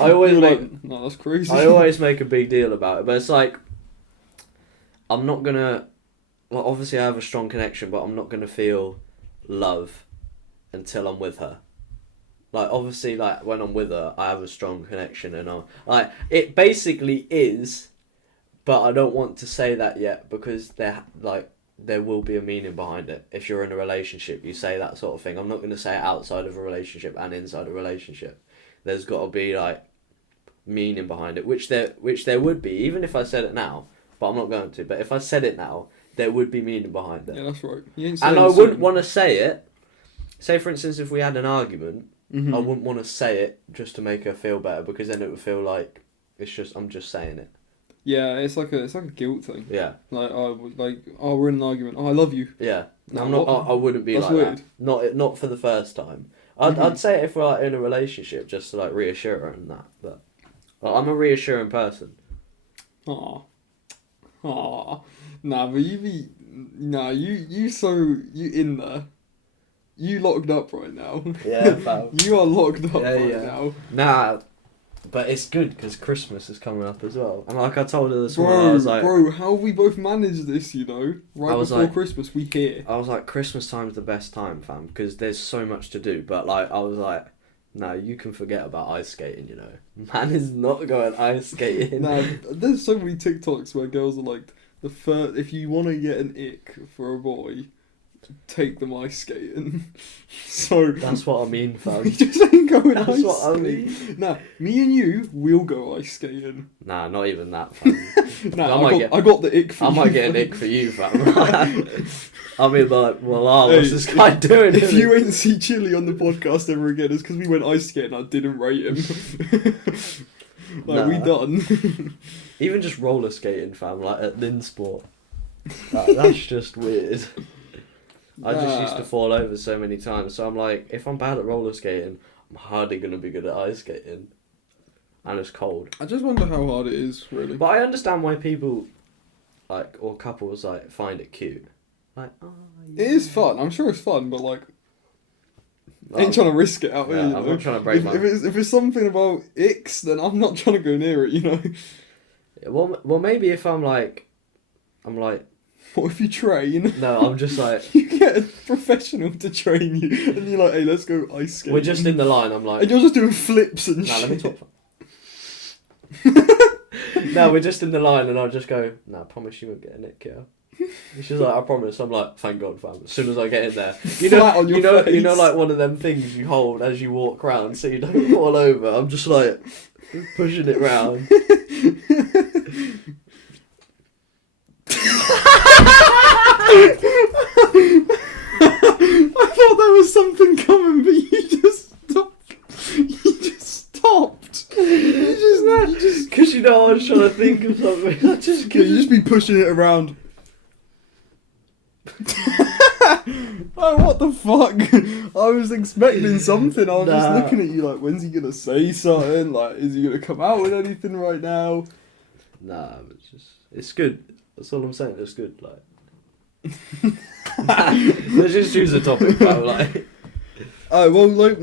I always You're make like, no, that's crazy. I always make a big deal about it, but it's like, I'm not gonna, well, obviously I have a strong connection, but I'm not gonna feel love until I'm with her. Like, obviously, like, when I'm with her, I have a strong connection, and I'm, like, it basically is, but I don't want to say that yet, because there will be a meaning behind it. If you're in a relationship, you say that sort of thing. I'm not going to say it outside of a relationship and inside a relationship. There's got to be, like, meaning behind it, which there would be, even if I said it now, but I'm not going to. But if I said it now, there would be meaning behind it. Yeah, that's right. You ain't And saying I wouldn't something. want to say it. Say, for instance, if we had an argument, Mhm. I wouldn't want to say it just to make her feel better, because then it would feel like I'm just saying it. Yeah, it's like a guilt thing. Yeah. Like, we're in an argument. Oh, I love you. Yeah. No, I'm not. what? I wouldn't be That's like weird. that. Not for the first time. Mhm. I'd say it if we're like in a relationship, just to like reassure her and that. But like, I'm a reassuring person. Aw. Nah, but you in there. You locked up right now. Yeah, fam. You are locked up Yeah, right yeah. now. Nah, but it's good because Christmas is coming up as well. And like I told her this morning, I was like, Bro, how we both managed this, you know? Right I was before like- Christmas, we here. I was like, Christmas time's the best time, fam, because there's so much to do. But like, I was like, no, you can forget about ice skating, you know. Man is not going ice skating. Nah, there's so many TikToks where girls are like, if you want to get an ick for a boy, take them ice skating. So That's what I mean, we fam. just ain't going That's ice what I skating. Nah, me and you will go ice skating. Nah, not even that, fam. Nah, I I got the ick for I you. might get an ick for you, fam. I mean, like, well, what's Hey, this guy doing? If you ain't see Chilley on the podcast ever again, it's because we went ice skating. I didn't rate him. We Nah. done. Even just roller skating, fam, like at Linsport. That's just weird. I just used to fall over so many times, so I'm like, if I'm bad at roller skating, I'm hardly going to be good at ice skating. And it's cold. I just wonder how hard it is, really. But I understand why people, like, or couples, like, find it cute. Like, oh, yeah. It is fun. I'm sure it's fun, but like, Like, ain't trying to risk it out yeah, here. You I'm know? not trying to break my... If it's something about icks, then I'm not trying to go near it. You know. Well, maybe if I'm like, What if you train? no, I'm just like, You get a professional to train you, and you're like, "Hey, let's go ice skating." we're just in the line, I'm like, and you're just doing flips and nah, shit. let me talk. No, we're just in the line, and I'll just go, nah, I promise you won't get a nick, yeah. And she's like, I promise. I'm like, thank God, fam. As soon as I get in there, Flat on your you know, face. like one of them things you hold as you walk round, so you don't fall over. I'm just like pushing it round. I thought there was something coming, but you just stopped. You just stopped. You just Because you know I was trying to think of something. I just you just be pushing it around. Oh, what the fuck? I was expecting something. I was just Nah. looking at you like, when's he gonna say something? Like, is he gonna come out with anything right now? Nah, it's good. That's all I'm saying. It's good. Like, let's just choose a topic, bro. Like, Oh well, like,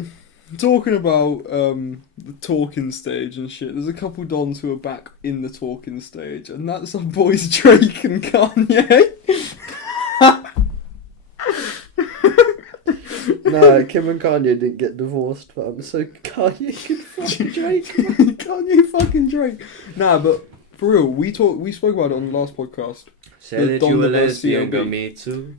talking about the talking stage and shit, there's a couple dons who are back in the talking stage, and that's our boys Drake and Kanye. No, Kim and Kanye didn't get divorced, fam. So Kanye can fuck Drake. Kanye fucking Drake. Nah, but for real, we spoke about it on the last podcast. Said The that you were Don the lesbian, CLB. got me too.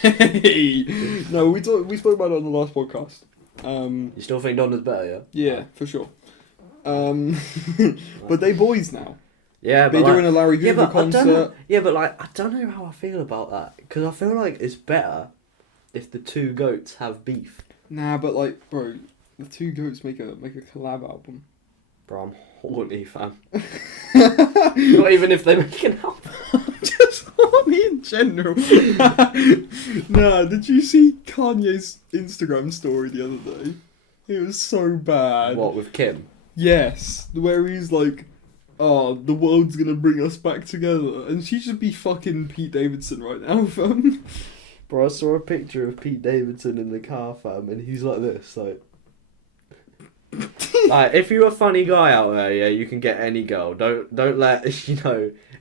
Hey. No, we spoke about it on the last podcast. You still think Donna's better, yeah? Yeah, for sure. But they boys now. Yeah, but They're doing a Larry Hoover but I don't know, concert. yeah, but like I don't know how I feel about that because I feel like it's better if the two goats have beef. Nah, but like, bro, the two goats make a collab album. Bro, I'm horny, fam. Not even if they make an album. Just horny in general. Nah, did you see Kanye's Instagram story the other day? It was so bad. What, with Kim? Yes, where he's like, "Oh, the world's gonna bring us back together," and she should be fucking Pete Davidson right now, fam. Bro, I saw a picture of Pete Davidson in the car, fam, and he's like this, like... Like, if you're a funny guy out there, yeah, you can get any girl. Don't let,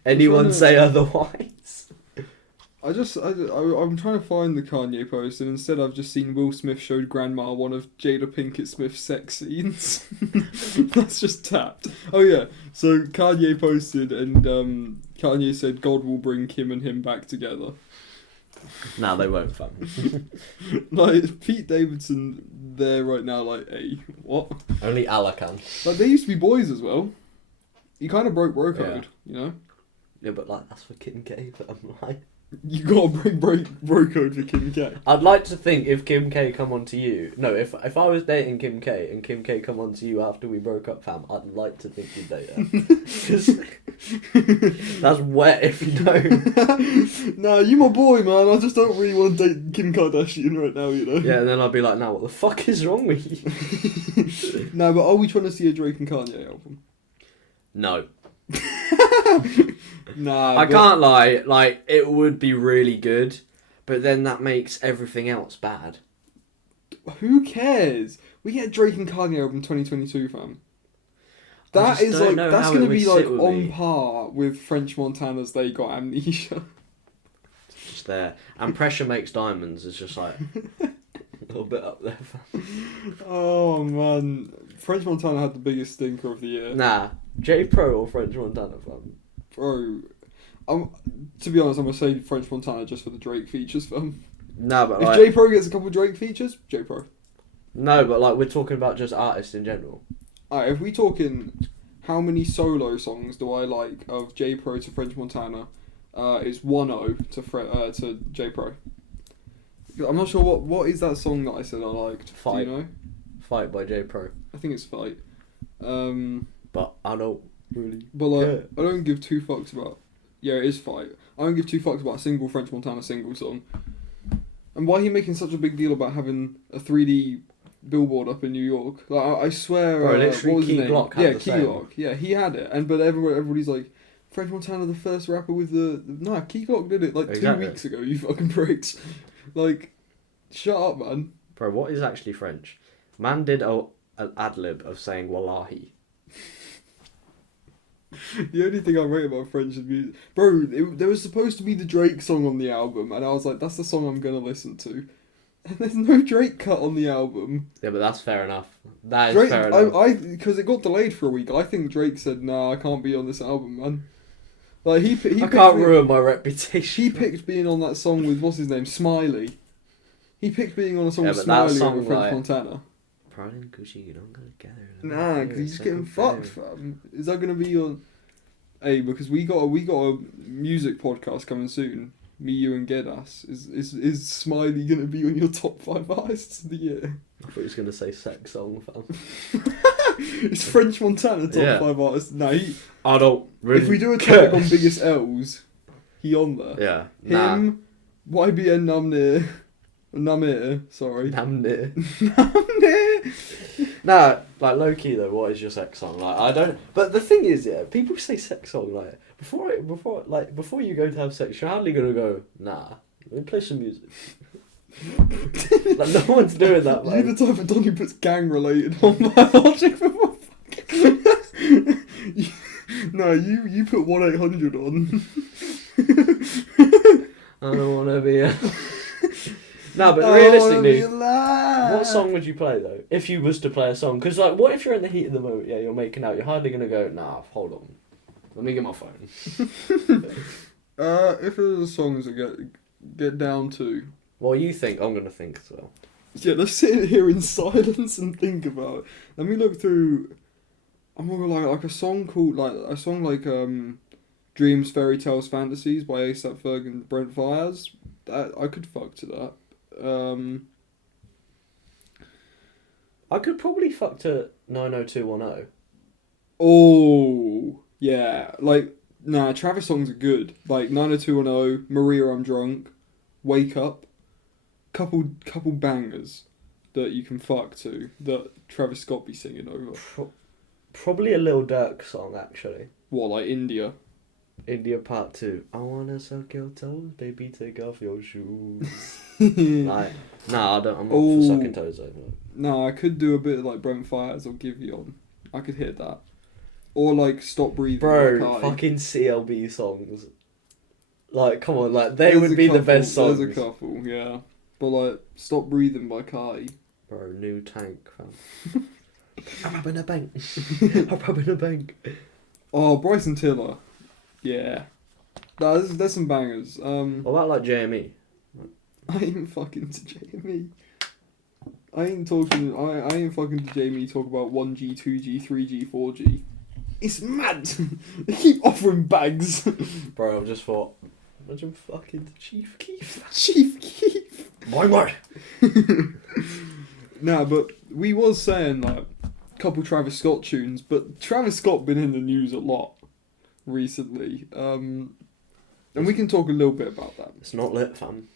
anyone say otherwise. I'm trying to find the Kanye post, and instead I've just seen Will Smith showed Grandma one of Jada Pinkett Smith's sex scenes. That's just tapped. Oh yeah, so Kanye posted, and Kanye said God will bring Kim and him back together. Nah, they won't, fam. Like, Pete Davidson there right now, like, hey, what? Only Allah can. Like, they used to be boys as well. He kind of broke bro code, you know? Yeah, but like, that's for Kim K, fam, like... You gotta break bro code for Kim K. I'd like to think if Kim K come on to you... No, if I was dating Kim K and Kim K come on to you after we broke up, fam, I'd like to think you'd date her. Because that's wet if you don't. Nah, you my boy, man. I just don't really want to date Kim Kardashian right now, you know? Yeah, and then I'd be like, nah, what the fuck is wrong with you? Nah, but are we trying to see a Drake and Kanye album? No. Nah, I can't lie, like, it would be really good, but then that makes everything else bad. Who cares? We get a Drake and Kanye album 2022, fam. That is like, that's going to be like on par with French Montana's They Got Amnesia. Just there. And Pressure Makes Diamonds is just like a little bit up there, fam. Oh man, French Montana had the biggest stinker of the year. Nah, J Pro or French Montana, fam. Bro, to be honest, I'm gonna say French Montana just for the Drake features, fam. Nah, but if like... J Pro gets a couple of Drake features, J Pro. No, but like, we're talking about just artists in general. Alright, if we talking how many solo songs do I like of J Pro to French Montana, it's 1-0 to J Pro. I'm not sure what is that song that I said I liked. Fight. Do you know? Fight by J Pro. I think it's Fight. But I don't really... But like, Yeah. I don't give two fucks about... Yeah, it is Fight. I don't give two fucks about a single French Montana single song. And why are you making such a big deal about having a 3D billboard up in New York? Like, I swear... Bro, literally what was his Key name? Glock had Yeah, the Key same. Glock. Yeah, he had it. But everybody's like, French Montana the first rapper with the... Nah, Key Glock did it like Exactly. 2 weeks ago, you fucking pricks. Like, shut up, man. Bro, what is actually French? Man did an ad-lib of saying Wallahi. The only thing I rate about French is music. Bro, there was supposed to be the Drake song on the album, and I was like, that's the song I'm gonna listen to. And there's no Drake cut on the album. Yeah, but that's fair enough. That is Drake, fair enough. because it got delayed for a week. I think Drake said, "Nah, I can't be on this album, man." Like he I can't ruin my reputation. He picked being on that song with what's his name, Smiley. He picked being on a song Yeah, with but that Smiley song, over French like- Montana. Pride and Gucci, you don't go together. Nah, because he's getting fucked, fam. Is that gonna be on? Hey, because we got a music podcast coming soon. Me, you, and Gedas. Is Smiley gonna be on your top 5 artists of the year? I thought he was gonna say sex song, fam. Is French Montana top Yeah. 5 artists? Nah, I don't really if we do a care. topic on biggest L's, he on there. Yeah. Nah. Him, YBN Namir, sorry. Damn near. Namir. Nah, like low key though, what is your sex song? Like I don't. But the thing is, yeah, people say sex song like before you go to have sex, you're hardly gonna go. Nah, let me play some music. Like, no one's doing that, You're man. the type of dog who puts gang related on biologic before No, you put 1-800 on. I don't want to be a... No, but I realistically, wanna be alive. what song would you play, though? If you was to play a song? Because, like, what if you're in the heat of the moment, yeah, you're making out, you're hardly going to go, nah, hold on. Let me get my phone. If there's songs that get down to... Well, you think, I'm going to think as well. Yeah, let's sit here in silence and think about it. Let me look through... I'm more like a song called... like Dreams, Fairy Tales, Fantasies by A$AP Ferg and Brent Faiyaz. I could fuck to that. I could probably fuck to 90210. Oh, yeah. Like, nah, Travis songs are good. Like 90210, Maria I'm Drunk, Wake Up. Couple bangers that you can fuck to that Travis Scott be singing over. Probably a Lil Durk song, actually. What, like India? India Part 2. I wanna suck your toes, baby, take off your shoes. Like, nah, I'm not for sucking toes over. No, I could do a bit of like Brent Faiyaz or Give You On. I could hit that. Or like Stop Breathing. Bro, fucking CLB songs. Like, come on, like, they would be the best songs. There's a couple, yeah. But like, Stop Breathing by Kai. Bro, New Tank, fam. I'm robbing a bank. I'm robbing a bank. Oh, Bryson Tiller. Yeah. There's some bangers. What about like JME? I ain't fucking to Jamie. I ain't fucking to Jamie talk about 1G, 2G, 3G, 4G. It's mad. They keep offering bags. Bro, I just thought, imagine fucking the Chief Keef. Chief Keef. My word. Nah, but we was saying like a couple Travis Scott tunes, but Travis Scott been in the news a lot recently. And we can talk a little bit about that. It's not lit, fam.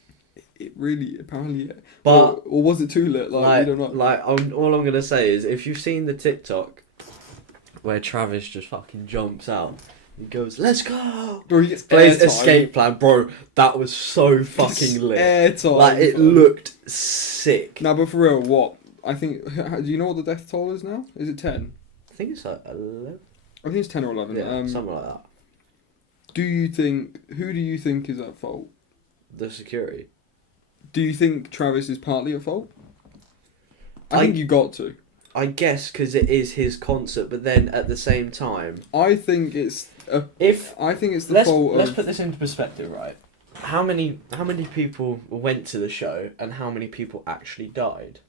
It really, apparently, But or was it too lit? Like, we don't know. All I'm gonna say is, if you've seen the TikTok where Travis just fucking jumps out, he goes, "Let's go!" Bro, he gets Plays airtime. Escape Plan, bro. That was so fucking lit. Airtime. Like, it looked sick. Nah, but for real, what? I think. Do you know what the death toll is now? Is it 10? I think it's like 11. I think it's 10 or 11. Yeah, something like that. Who do you think is at fault? The security. Do you think Travis is partly at fault? I think you got to. I guess because it is his concert, but then at the same time, I think it's the fault of... Let's put this into perspective, right? How many people went to the show and how many people actually died?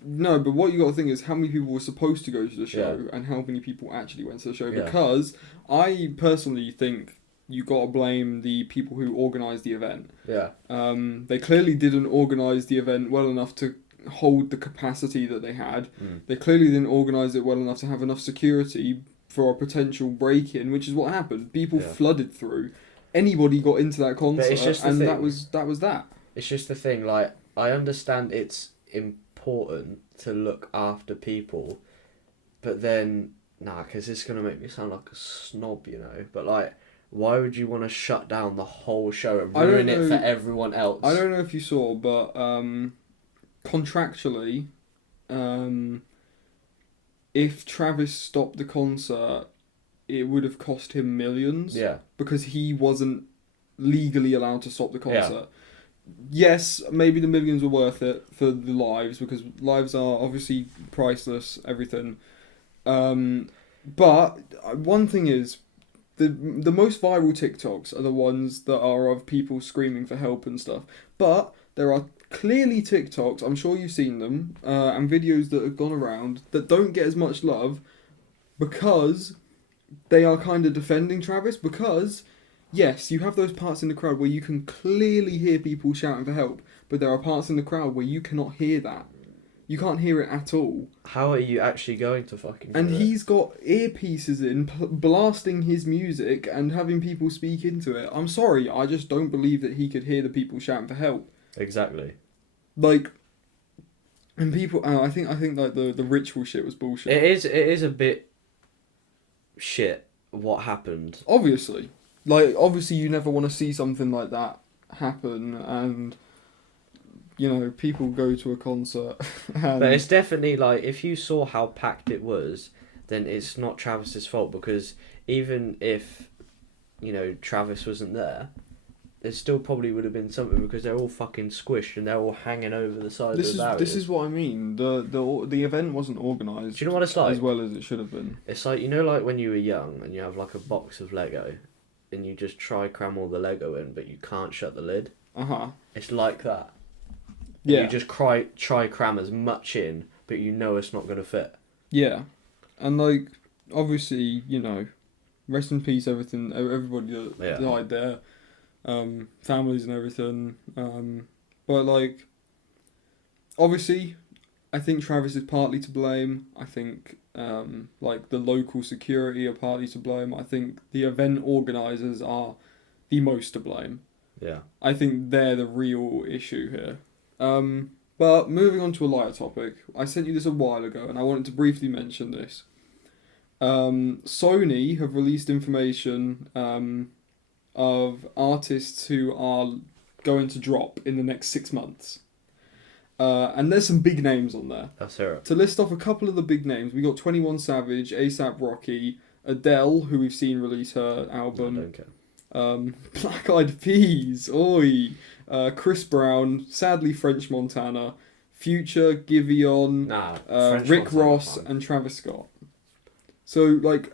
No, but what you got to think is how many people were supposed to go to the show and how many people actually went to the show. Yeah. Because I personally think you got to blame the people who organised the event. Yeah. They clearly didn't organise the event well enough to hold the capacity that they had. They clearly didn't organise it well enough to have enough security for a potential break-in, which is what happened. People flooded through. Anybody got into that concert, and that was that. It's just the thing. Like, I understand it's important to look after people, but then because it's gonna make me sound like a snob, you know. But like, why would you want to shut down the whole show and ruin it for everyone else? I don't know if you saw, but contractually, if Travis stopped the concert, it would have cost him millions. Yeah. Because he wasn't legally allowed to stop the concert. Yeah. Yes, maybe the millions were worth it for the lives, because lives are obviously priceless, everything. But one thing is, the most viral TikToks are the ones that are of people screaming for help and stuff. But there are clearly TikToks, I'm sure you've seen them, and videos that have gone around that don't get as much love because they are kind of defending Travis. Because, yes, you have those parts in the crowd where you can clearly hear people shouting for help, but there are parts in the crowd where you cannot hear that. You can't hear it at all. How are you actually going to fucking And he's got earpieces in, blasting his music and having people speak into it. I'm sorry, I just don't believe that he could hear the people shouting for help. Exactly. Like, and people, I think like the ritual shit was bullshit. It is a bit shit what happened. Obviously. Like, obviously you never want to see something like that happen, and you know, people go to a concert. And But it's definitely like, if you saw how packed it was, then it's not Travis's fault, because even if, you know, Travis wasn't there, there still probably would have been something, because they're all fucking squished and they're all hanging over the side of the barriers. This is what I mean. The event wasn't organised. Do you know what it's like? As well as it should have been. It's like, you know, like when you were young and you have like a box of Lego and you just try cram all the Lego in, but you can't shut the lid. It's like that. Yeah. You just try cram as much in, but you know it's not going to fit. Yeah, and like obviously, you know, rest in peace, everybody that died there, families and everything. But like, obviously, I think Travis is partly to blame. I think like the local security are partly to blame. I think the event organisers are the most to blame. Yeah. I think they're the real issue here. But moving on to a lighter topic, I sent you this a while ago and I wanted to briefly mention this. Sony have released information of artists who are going to drop in the next 6 months. And there's some big names on there. That's it. To list off a couple of the big names, we got 21 Savage, A$AP Rocky, Adele, who we've seen release her album. I don't care. Black Eyed Peas, Oi, Chris Brown, sadly French Montana, Future, Giveon, Rick Ross, and Travis Scott. So like,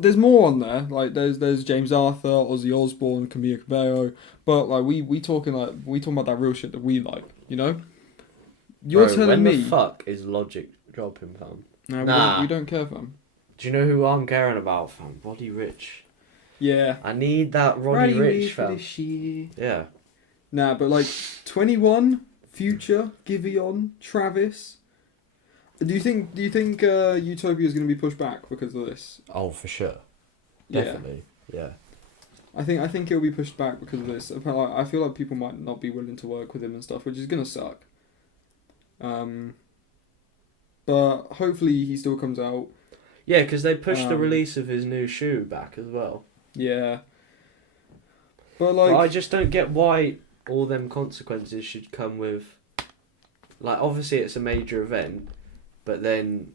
there's more on there. Like there's James Arthur, Ozzy Osbourne, Camila Cabello, but like we talking about that real shit that we like, you know. You're telling when me the fuck is Logic dropping, fam? No, we don't care, fam. Do you know who I'm caring about, fam? Roddy Ricch. Yeah. I need that Roddy Ricch, fam. Yeah. Nah, but like 21, Future, Giveon, Travis. Do you think Utopia is going to be pushed back because of this? Oh, for sure. Definitely. Yeah. I think it'll be pushed back because of this. I feel like people might not be willing to work with him and stuff, which is going to suck. But hopefully he still comes out. Yeah, because they pushed the release of his new shoe back as well. Yeah. But like, I just don't get why all them consequences should come with. Like, obviously it's a major event, but then.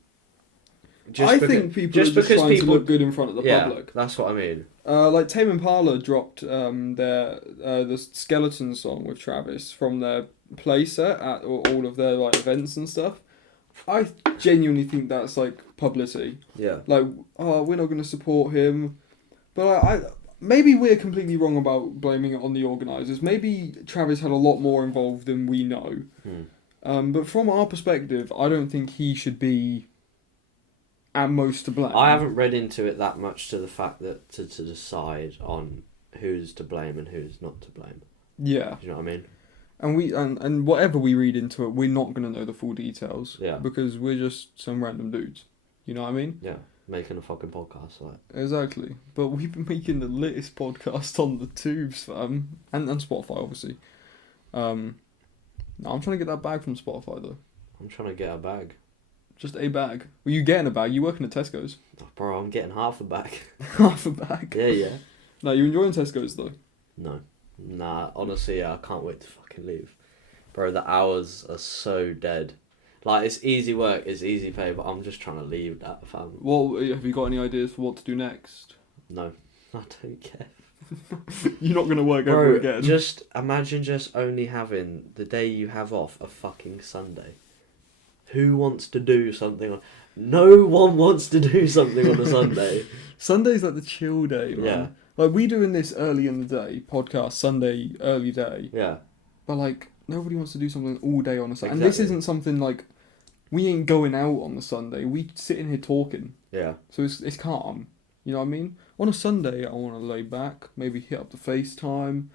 I think people are just trying to look good in front of the public. That's what I mean. Like Tame Impala dropped the Skeleton song with Travis from their playset at all of their like events and stuff. I genuinely think that's like publicity. Yeah. Like, we're not going to support him, but maybe we're completely wrong about blaming it on the organisers. Maybe Travis had a lot more involved than we know. But from our perspective, I don't think he should be at most to blame. I haven't read into it that much to the fact that to decide on who's to blame and who's not to blame. Yeah. Do you know what I mean? And whatever we read into it, we're not going to know the full details. Yeah. Because we're just some random dudes. You know what I mean? Yeah. Making a fucking podcast, like. Exactly. But we've been making the latest podcast on the tubes, fam. And Spotify, obviously. No, I'm trying to get that bag from Spotify, though. I'm trying to get a bag. Just a bag. Well, you getting a bag? You working at Tesco's? Oh, bro, I'm getting half a bag. Half a bag? Yeah. No, you enjoying Tesco's, though? No. Nah, honestly, I can't wait to fucking leave. Bro, the hours are so dead. Like, it's easy work, it's easy pay, but I'm just trying to leave that, fam. Well, have you got any ideas for what to do next? No, I don't care. You're not going to work ever again. Just imagine just only having the day you have off a fucking Sunday. Who wants to do something on... No one wants to do something on a Sunday. Sunday's like the chill day, man. Yeah. Like, we doing this early in the day, podcast, Sunday, early day. Yeah. But, like, nobody wants to do something all day on a Sunday. Exactly. And this isn't something, like, we ain't going out on the Sunday. We sitting here talking. Yeah. So it's calm. You know what I mean? On a Sunday, I want to lay back, maybe hit up the FaceTime,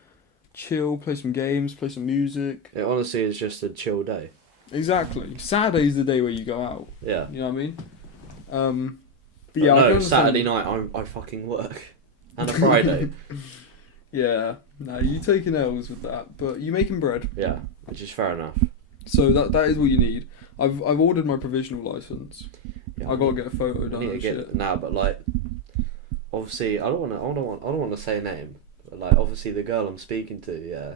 chill, play some games, play some music. It honestly is just a chill day. Exactly. Saturday's the day where you go out. Yeah. You know what I mean? But yeah, no, Saturday night I fucking work. And a Friday. Yeah. No, you taking L's with that, but you making bread. Yeah, which is fair enough. So that is what you need. I've ordered my provisional license. Yeah, I gotta get a photo done. I need to get now, but like, obviously, I don't want to say a name, but like, obviously, the girl I'm speaking to, yeah,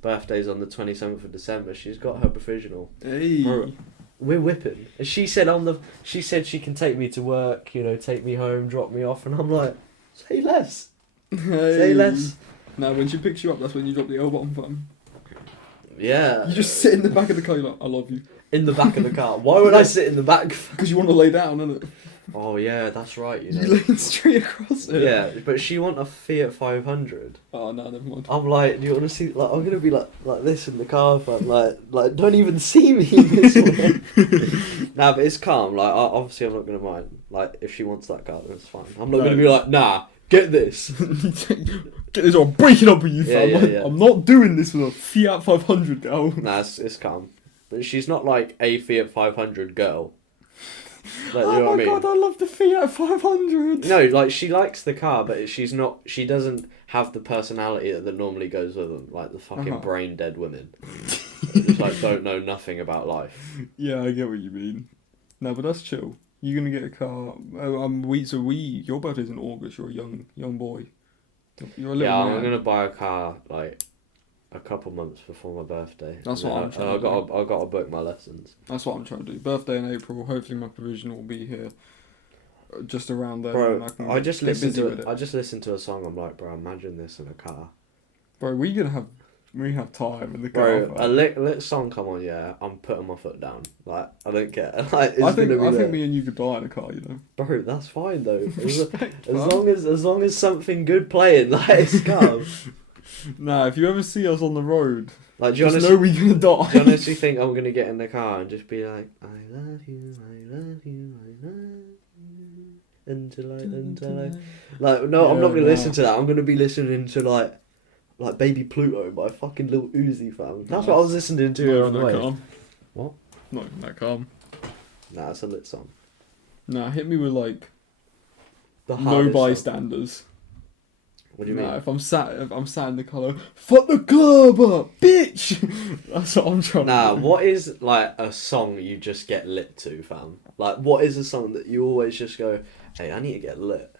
birthday's on the 27th of December. She's got her provisional. Hey. Bro, we're whipping. And she said she can take me to work, take me home, drop me off, and I'm like, say less. Hey. Say less. Now, when she picks you up, that's when you drop the L-bottom button. Yeah. You just sit in the back of the car, you're like, I love you. In the back of the car. Why would I sit in the back? Because you want to lay down, innit? Oh yeah, that's right. You laying straight across it. Yeah, but she want a Fiat 500. Oh no, never mind. I'm like, do you want to see? Like, I'm gonna be like this in the car, fam. Like, don't even see me in this way. Nah, but it's calm. Like, obviously, I'm not gonna mind. Like, if she wants that car, then it's fine. I'm not gonna be like, nah, get this. Get this, or I'll break it up with you, fam. Yeah. I'm not doing this with a Fiat 500, girl. Nah, it's calm. But she's not like a Fiat 500 girl. Like, Oh you know my what I mean? god, I love the Fiat 500. No, like, she likes the car, but she doesn't have the personality that normally goes with them, like the fucking brain dead women. Just like don't know nothing about life. Yeah, I get what you mean. No, but that's chill. You're gonna get a car. Your birthday's in August. You're a young boy. You're a little man. I'm gonna buy a car like a couple months before my birthday. That's what I'm trying to do. I got to book my lessons. That's what I'm trying to do. Birthday in April. Hopefully my provisional will be here just around there. Bro, I just listened to a song. I'm like, bro, imagine this in a car. Bro, we have time in the car. Bro, a lit song come on, yeah. I'm putting my foot down. Like, I don't care. Like, I think me and you could die in a car, Bro, that's fine though. As long as something good playing, like it's calm. Nah, if you ever see us on the road, like, just know we're gonna die. Do you honestly think I'm gonna get in the car and just be like, I love you, I love you, I love you, until I... Like, no, I'm not gonna listen to that. I'm gonna be listening to like Baby Pluto by fucking Lil Uzi, fam. That's what I was listening to on the way. Calm. What? Not even that calm. Nah, it's a lit song. Nah, hit me with like The no hardest bystanders. song. What do you mean? If I'm sat in the car, fuck the club up, bitch. That's what I'm trying to do. What is like a song you just get lit to, fam? Like, what is a song that you always just go, hey, I need to get lit.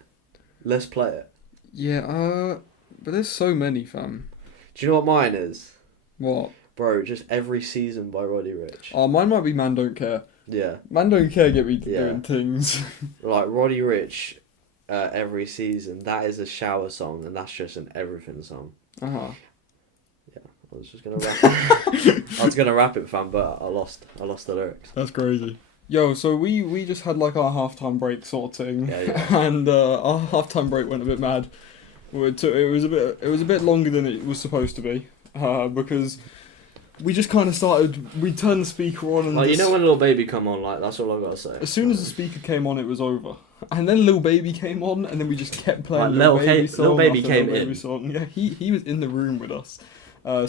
Let's play it. Yeah, but there's so many, fam. Do you know what mine is? What? Bro, just Every Season by Roddy Ricch. Oh, mine might be Man Don't Care. Yeah. Man Don't Care get me doing things. Like, Roddy Ricch, Every Season, that is a shower song, and that's just an everything song. Uh-huh. Yeah, I was just gonna wrap it. I was gonna wrap it, fam, but I lost the lyrics. That's crazy. Yo, so we just had like our halftime break sort of thing, yeah. And our halftime break went a bit mad. It was a bit longer than it was supposed to be, because we just kind of started. We turned the speaker on, and like, you know when Lil Baby come on, like, that's all I gotta say. As soon as the speaker came on, it was over. And then Lil Baby came on, and then we just kept playing like, Lil Baby came Lil Baby in. song. Yeah, he was in the room with us.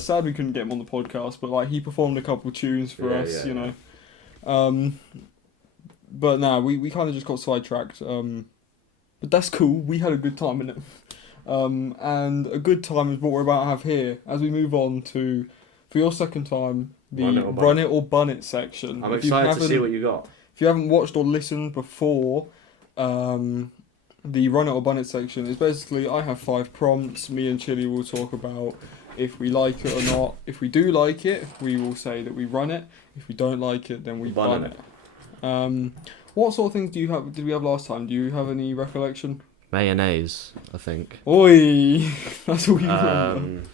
Sad we couldn't get him on the podcast, but like he performed a couple tunes for us, you know. But nah, we kind of just got sidetracked. But that's cool. We had a good time in it. And a good time is what we're about to have here as we move on to, for your second time, the Run It or Bun It section. I'm excited to see what you got. If you haven't watched or listened before, the Run It or Bun It section is basically I have 5 prompts. Me and Chilley will talk about if we like it or not. If we do like it, we will say that we run it. If we don't like it, then we bun it. What sort of things did we have last time? Do you have any recollection? Mayonnaise, I think. Oi! That's all you remember.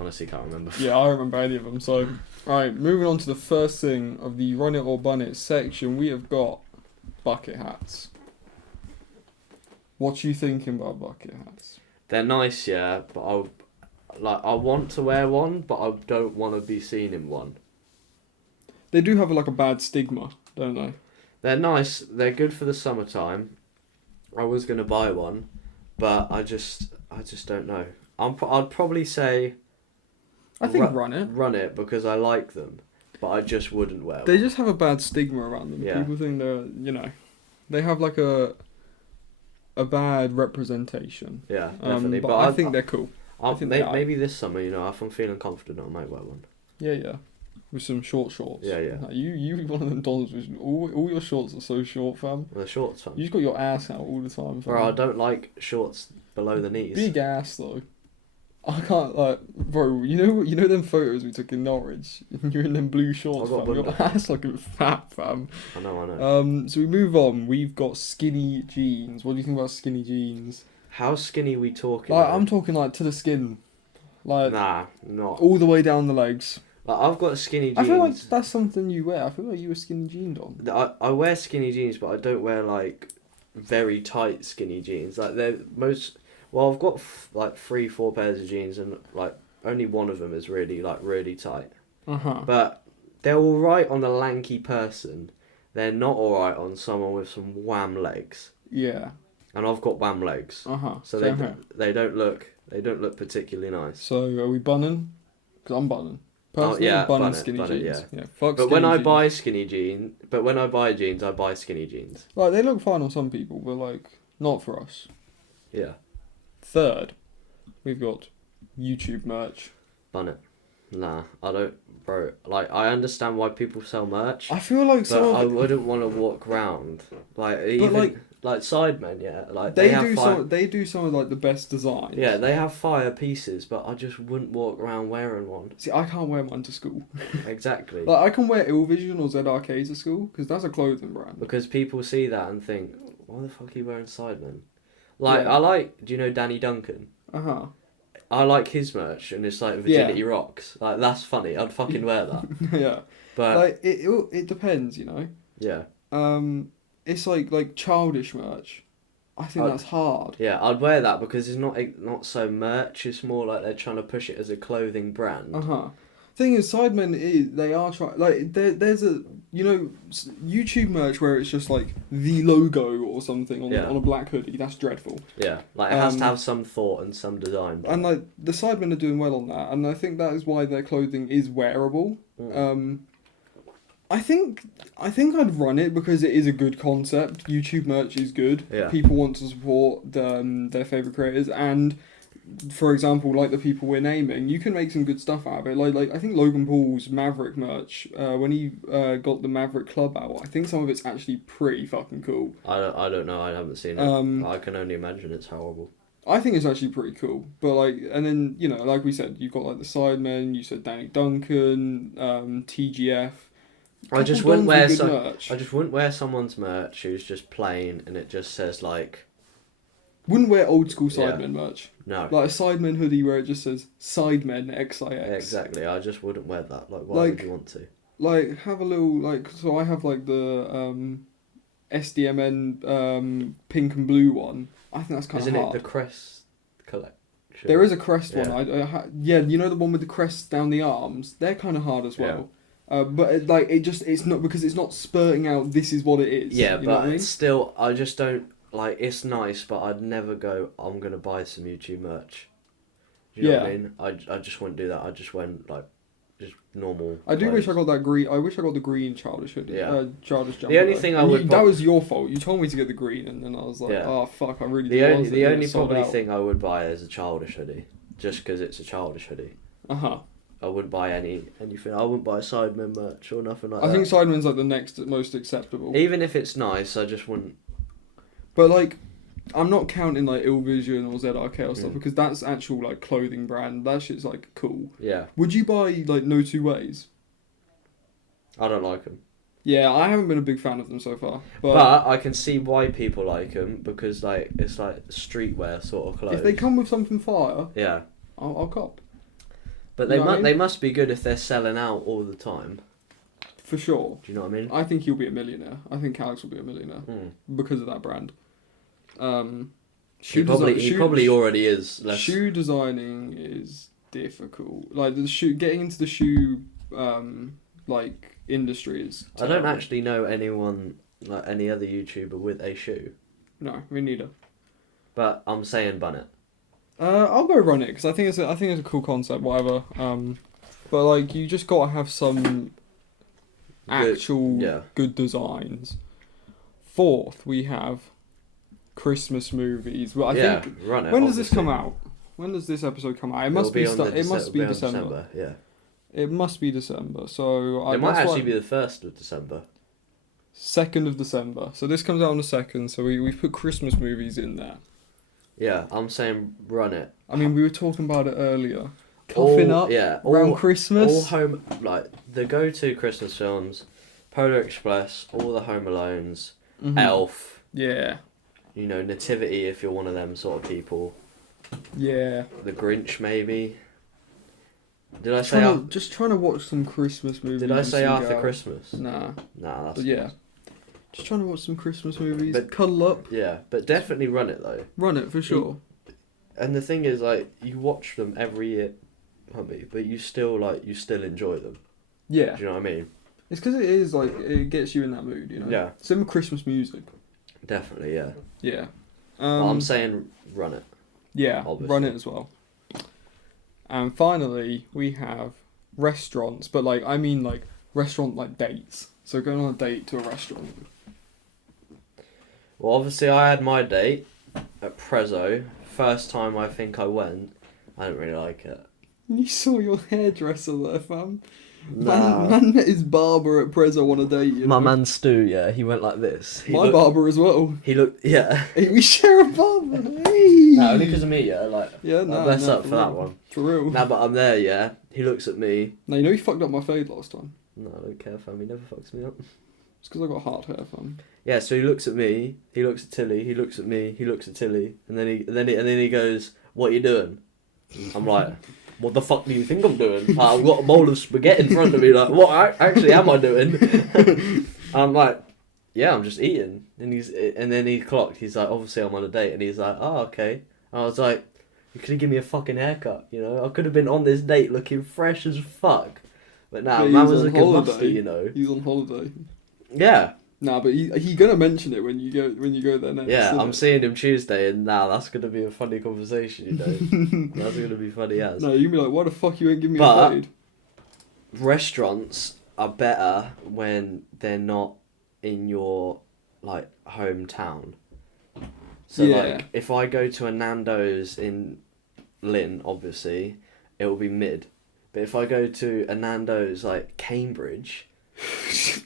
Honestly, can't remember. Yeah, I remember any of them. So, alright, moving on to the first thing of the Run It or Bun It section, we have got bucket hats. What you thinking about bucket hats? They're nice, yeah, but I want to wear one, but I don't want to be seen in one. They do have like a bad stigma, don't they? They're nice. They're good for the summertime. I was gonna buy one, but I just don't know. I'd probably say. I think run it because I like them, but I just wouldn't wear. They just have a bad stigma around them. Yeah. People think they have like a bad representation. Yeah, definitely. But I think they're cool. Maybe this summer, if I'm feeling confident, I might wear one. Yeah. With some shorts. Yeah. Like, you one of them dons with all your shorts are so short, fam. They're shorts, fam. You just got your ass out all the time, fam. Bro, I don't like shorts below the knees. Big ass though. I can't bro. You know them photos we took in Norwich. You're in them blue shorts, I got fam. Your one. ass looking fat, fam. I know. So we move on. We've got skinny jeans. What do you think about skinny jeans? How skinny we talking? Like, I'm talking like to the skin, like Nah, not. all the way down the legs. Like, I've got skinny jeans. I feel like that's something you wear. I feel like you were skinny jeaned on. I wear skinny jeans, but I don't wear like very tight skinny jeans. Like they're most. Well, I've got like 3-4 pairs of jeans, and like only one of them is really tight. But they're all right on a lanky person. They're not all right on someone with some wham legs. Yeah. And I've got wham legs. So they don't look particularly nice. So are we bunning? Because I'm bunning. Personally, yeah, bunning skinny jeans. Yeah. Fuck but skinny when I jeans. buy skinny jeans, I buy skinny jeans. Like, they look fine on some people, but like not for us. Yeah. Third, we've got YouTube merch. Bun it. Nah, I don't, bro. Like, I understand why people sell merch. I feel like but I wouldn't want to walk around like Sidemen. Yeah, like they do some of like the best designs. Yeah, they have fire pieces, but I just wouldn't walk around wearing one. See, I can't wear mine to school. Exactly. Like, I can wear Ill Vision or ZRK to school because that's a clothing brand. Because people see that and think, why the fuck are you wearing Sidemen? Like, do you know Danny Duncan? I like his merch, and it's like Virginity Rocks. Like, that's funny. I'd fucking wear that. Yeah. But like it depends, you know. Yeah. It's like childish merch. I think that's hard. Yeah, I'd wear that because it's not so merch. It's more like they're trying to push it as a clothing brand. Thing is, Sidemen they are trying, like, there's a, you know, YouTube merch where it's just like the logo or something on a black hoodie. That's dreadful. Yeah, like, it has to have some thought and some design. And like the Sidemen are doing well on that, and I think that is why their clothing is wearable. I think I'd run it because it is a good concept. YouTube merch is good. Yeah. People want to support their favorite creators, and for example, like the people we're naming, you can make some good stuff out of it. Like I think Logan Paul's Maverick merch, when he got the Maverick Club out, I think some of it's actually pretty fucking cool. I don't know. I haven't seen it. I can only imagine it's horrible. I think it's actually pretty cool. But like, and then, you know, like we said, you've got like the Sidemen. You said Danny Duncan, TGF. I just wouldn't wear someone's merch who's just plain and it just says like. Wouldn't wear old school Sidemen merch. No. Like a Sidemen hoodie where it just says Sidemen XIX. Exactly. I just wouldn't wear that. Like, why would you want to? Like, have a little, like, so I have like the SDMN pink and blue one. I think that's kind of hard. Isn't it the Crest collection? There is a Crest one. Yeah, you know the one with the crests down the arms? They're kind of hard as well. But it's not, because it's not spurting out, this is what it is. Yeah, you know what I mean? Still, I just don't, like, it's nice, but I'd never go, I'm going to buy some YouTube merch. Do you know what I mean? I just wouldn't do that. I just went, like, just normal. I do wish I got that green. I wish I got the green childish hoodie. Yeah. Childish jumper. The only thing I would... that was your fault. You told me to get the green, and then I was like, oh, fuck, I really did. The only probably thing I would buy is a childish hoodie. Just because it's a childish hoodie. I wouldn't buy anything. I wouldn't buy Sidemen merch or nothing like that. I think Sidemen's like the next most acceptable. Even if it's nice, I just wouldn't. But like, I'm not counting like Ill Vision or ZRK or stuff, because that's actual like clothing brand. That shit's like cool. Yeah. Would you buy like No Two Ways? I don't like them. Yeah, I haven't been a big fan of them so far. But I can see why people like them, because like it's like streetwear sort of clothes. If they come with something fire, yeah, I'll cop. But they must be good if they're selling out all the time. For sure. Do you know what I mean? I think he'll be a millionaire. I think Alex will be a millionaire because of that brand. He probably already is. Shoe designing is difficult. Like getting into the shoe like industry is terrible. I don't actually know anyone, like any other YouTuber with a shoe. No, me neither. But I'm saying bun it. I'll go run it because I think it's a cool concept. Whatever. But like you just gotta have some actual good designs. Fourth, we have Christmas movies. Well, I think. Run it. When does this come out? When does this episode come out? It must be December. Yeah. It must be December. So it might actually be the 1st of December. 2nd of December. So this comes out on the 2nd. So we've put Christmas movies in there. Yeah, I'm saying run it. I mean, we were talking about it earlier. Coughing up around Christmas. All home, like, the go-to Christmas films, Polar Express, all the Home Alones, Elf. Yeah. You know, Nativity if you're one of them sort of people. Yeah. The Grinch, maybe. Did I say... Just trying to watch some Christmas movies. Did I say After Christmas? Nah. Nah, that's... But yeah. Just trying to watch some Christmas movies. But, cuddle up. Yeah, but definitely run it, though. Run it, for sure. And the thing is, like, you watch them every year, hubby, but you still enjoy them. Yeah. Do you know what I mean? It's because it is, like, it gets you in that mood, you know? Yeah. Same with Christmas music. Definitely, yeah. Yeah. Well, I'm saying run it. Yeah, obviously. Run it as well. And finally, we have restaurants, but, like, I mean, like, restaurant, like, dates. So going on a date to a restaurant. Well, obviously, I had my date at Prezzo. First time I think I went, I didn't really like it. You saw your hairdresser there, fam. Nah. Man met his barber at Prezzo on a date, you know? My man Stu, yeah, he went like this. Barber as well. He looked, yeah. Hey, we share a barber, hey! No, only because of me, yeah, like, yeah, no, bless up for real. that one. For real. Nah, but I'm there, yeah. He looks at me. Now, you know he fucked up my fade last time? No, I don't care, fam, he never fucks me up. It's because I got hard hair, fam. Yeah, so he looks at me, he looks at Tilly, he looks at me, he looks at Tilly, and then he goes, "What are you doing?" I'm like, "What the fuck do you think I'm doing?" I've got a bowl of spaghetti in front of me, like, what actually am I doing? I'm like, "Yeah, I'm just eating." And then he clocked, he's like, "Obviously I'm on a date," and he's like, "Oh, okay." I was like, "You could have given me a fucking haircut, you know? I could have been on this date looking fresh as fuck." But nah, man was a good muster, you know. He's on holiday. Yeah. Nah, but he gonna mention it when you go there next. Yeah, I'm seeing him Tuesday, and now that's gonna be a funny conversation, you know. That's gonna be funny as. No, you'll be like, why the fuck you ain't giving me But- a fade? Restaurants are better when they're not in your like hometown. So Yeah. like, if I go to a Nando's in Lynn, obviously, it will be mid. But if I go to a Nando's like Cambridge.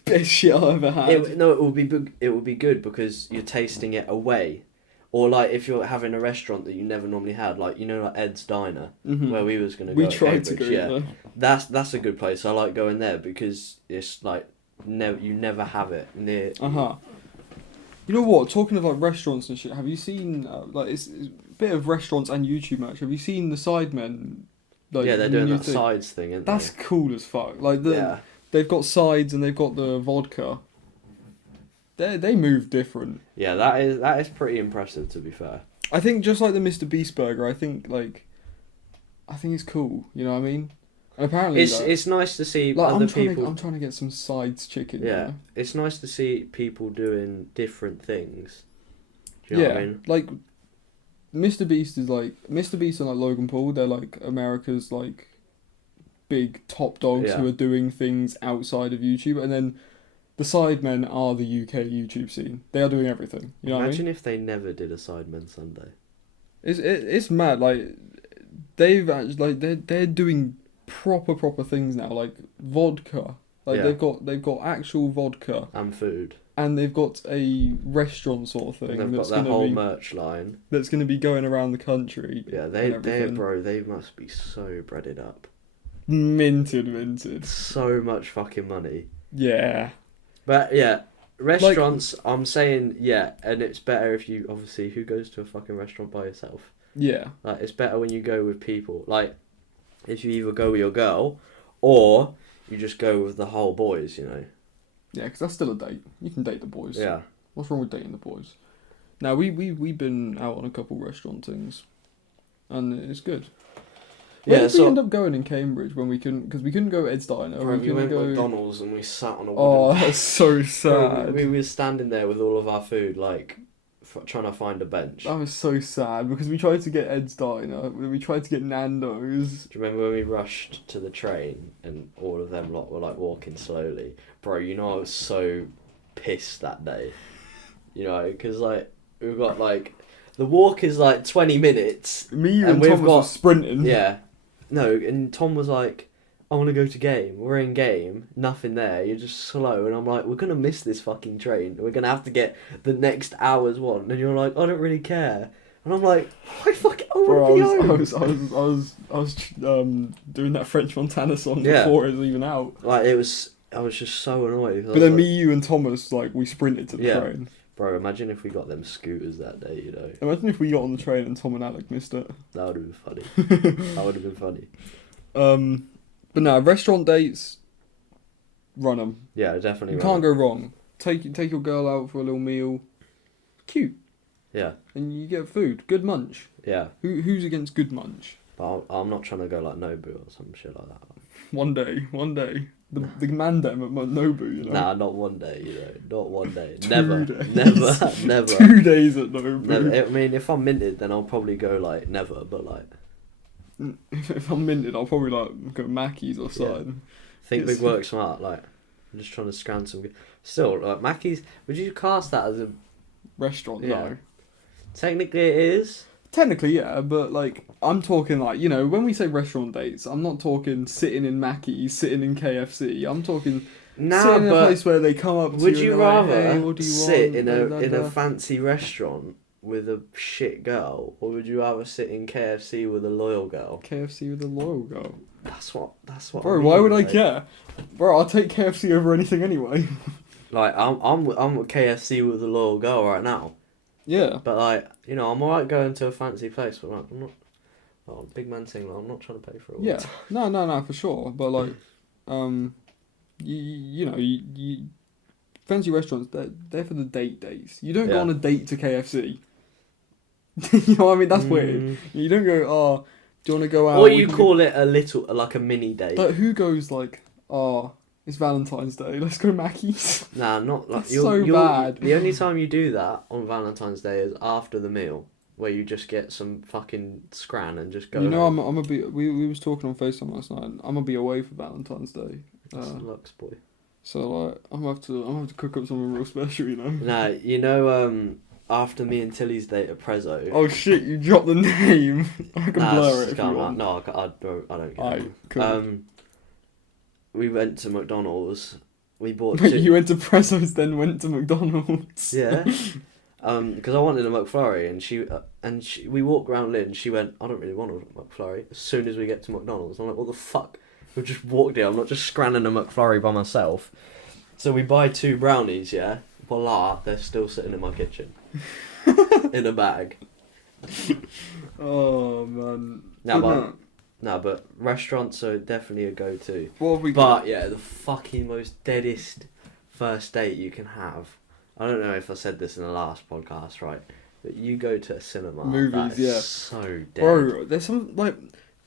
Best shit I ever had. It will be good because you're tasting it away, or like if you're having a restaurant that you never normally had, like you know, like Ed's Diner, where we was gonna go. We at tried to Cambridge, go yeah. there. That's a good place. I like going there because it's like you never have it near. You know what? Talking of like restaurants and shit, have you seen like it's a bit of restaurants and YouTube match? Have you seen the Sidemen? Like, Yeah, they're doing that thing? sides thing, aren't That's they? cool as fuck. Like Yeah. they've got sides and they've got the vodka. They move different. Yeah, that is pretty impressive, to be fair. I think just like the Mr. Beast burger, I think it's cool. You know what I mean? And apparently, It's nice to see like, other people. I'm trying to get some sides chicken. Yeah, You know? it's nice to see people doing different things. Do you know what I mean? Like Mr. Beast and like Logan Paul. They're like America's like big top dogs who are doing things outside of YouTube, and then the Sidemen are the UK YouTube scene. They are doing everything. You know Imagine what I mean? if they never did a Sidemen Sunday. It's mad. Like they've actually they're doing proper things now. Like vodka. Like they've got actual vodka And food. and they've got a restaurant sort of thing. And they've got their whole merch line. That's going to be going around the country. Yeah, they must be so breaded up. Minted. So much fucking money. Yeah. But yeah, restaurants, I'm saying, yeah, and it's better if you, obviously, who goes to a fucking restaurant by yourself? Yeah. Like, it's better when you go with people. Like, if you either go with your girl, or you just go with the whole boys, you know? Yeah, because that's still a date. You can date the boys. Yeah. What's wrong with dating the boys? Now, we've been out on a couple restaurant things, and it's good. Where did we end up going in Cambridge when we couldn't... Because we couldn't go Ed's Diner. Bro, we went to McDonald's and we sat on a wooden... Oh, that's so sad. We were standing there with all of our food, like, trying to find a bench. That was so sad, because we tried to get Ed's Diner, we tried to get Nando's. Do you remember when we rushed to the train and all of them lot were, like, walking slowly? Bro, you know I was so pissed that day. You know, because, like, we've got, like... The walk is, like, 20 minutes. Me and Tom were sprinting. Yeah. No, and Tom was like, I want to go to game. We're in game. Nothing there. You're just slow. And I'm like, we're going to miss this fucking train. We're going to have to get the next hour's one. And you're like, I don't really care. And I'm like, why fucking I Bro, want to be I home. was doing that French Montana song Yeah. before it was even out. Like I was just so annoyed. But then me, you, and Thomas, like, we sprinted to the train. Bro, imagine if we got them scooters that day, you know. Imagine if we got on the train and Tom and Alec missed it. That would have been funny. That would have been funny. But no, restaurant dates, run them. Yeah, definitely. You can't go wrong. Take your girl out for a little meal. Cute. Yeah. And you get food. Good munch. Yeah. Who's against good munch? But I'm not trying to go like Nobu or some shit like that. One day. The man dem at Nobu, you know. Nah, not one day, you know. Not one day. 2 Never. days. Never. 2 days at Nobu. Never. I mean, if I'm minted, then I'll probably go like never, but like. If I'm minted, I'll probably like go Mackey's or something. Think big, work smart. Like, I'm just trying to scrounge some. Still, like Mackey's. Would you cast that as a Restaurant? Yeah. No. Technically, it is. Technically, yeah, but like I'm talking like, you know, when we say restaurant dates, I'm not talking sitting in Mackey's, sitting in KFC. I'm talking sitting in a place where they come up to would you you and rather they're like, hey, what do you sit want? in a fancy restaurant with a shit girl, or would you rather sit in KFC with a loyal girl? KFC with a loyal girl. That's what. Bro, I mean, why would I like, care? Bro, I'll take KFC over anything anyway. Like I'm with KFC with a loyal girl right now. Yeah. But like, you know, I'm alright going to a fancy place, but like, I'm not. Oh, big man thing. Like, I'm not trying to pay for it. Yeah. No, for sure. But like, you know, fancy restaurants, they're for the dates. You don't go on a date to KFC. You know what I mean? That's weird. You don't go, oh, do you want to go out? Or you call it a little, like a mini date. Like, who goes like, oh, it's Valentine's Day, let's go Mackey's? Nah, not like... That's so bad. The only time you do that on Valentine's Day is after the meal, where you just get some fucking scran and just go... You know, I'm gonna be... We was talking on FaceTime last night, and I'm gonna be away for Valentine's Day. Lux boy. So, like, I'm gonna have to cook up something real special, you know? Nah, you know, after me and Tilly's date at Prezzo... Oh shit, you dropped the name. I can blur it if you want. No, I don't get it. Cool. We went to McDonald's. We bought Wait, you went to Prezzo's, then went to McDonald's? Yeah. Because I wanted a McFlurry, and we walked around Lynn. She went, I don't really want a McFlurry. As soon as we get to McDonald's, I'm like, what the fuck? We just walked in. I'm not just scranning a McFlurry by myself. So we buy 2 brownies. Yeah. Voila! They're still sitting in my kitchen, in a bag. Oh man. But restaurants are definitely a go-to. What have we But got? yeah, the fucking most deadest first date you can have. I don't know if I said this in the last podcast, right? But you go to a cinema. Movies, that is yeah. So dead. Bro, there's some like,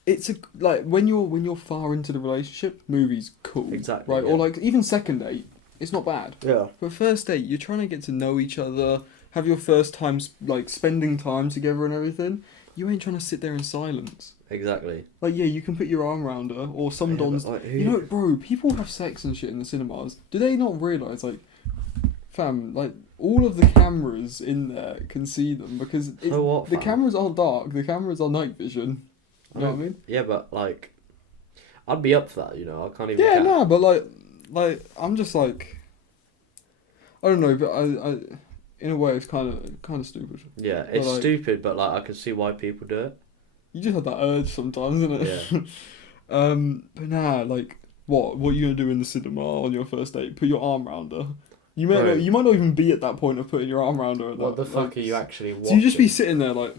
it's a like when you're far into the relationship, movies cool. Exactly. Right, yeah. or like even second date, it's not bad. Yeah. But first date, you're trying to get to know each other, have your first time like spending time together and everything. You ain't trying to sit there in silence. Exactly. Like, yeah, you can put your arm around her, or some dons... Like, you know, bro, people have sex and shit in the cinemas. Do they not realise, like, fam, like, all of the cameras in there can see them, because the cameras aren't dark, the cameras are night vision. You know what I mean? Yeah, but, like, I'd be up for that, you know, I can't even... Yeah, no, but, like, I'm just, like... I don't know, but I in a way, it's kind of stupid. Yeah, it's like, stupid, but, like, I can see why people do it. You just have that urge sometimes, isn't it? Yeah. But nah, like, what are you gonna do in the cinema on your first date? Put your arm around her. You might not even be at that point of putting your arm around her. What the fuck are you actually watching? So you just be sitting there like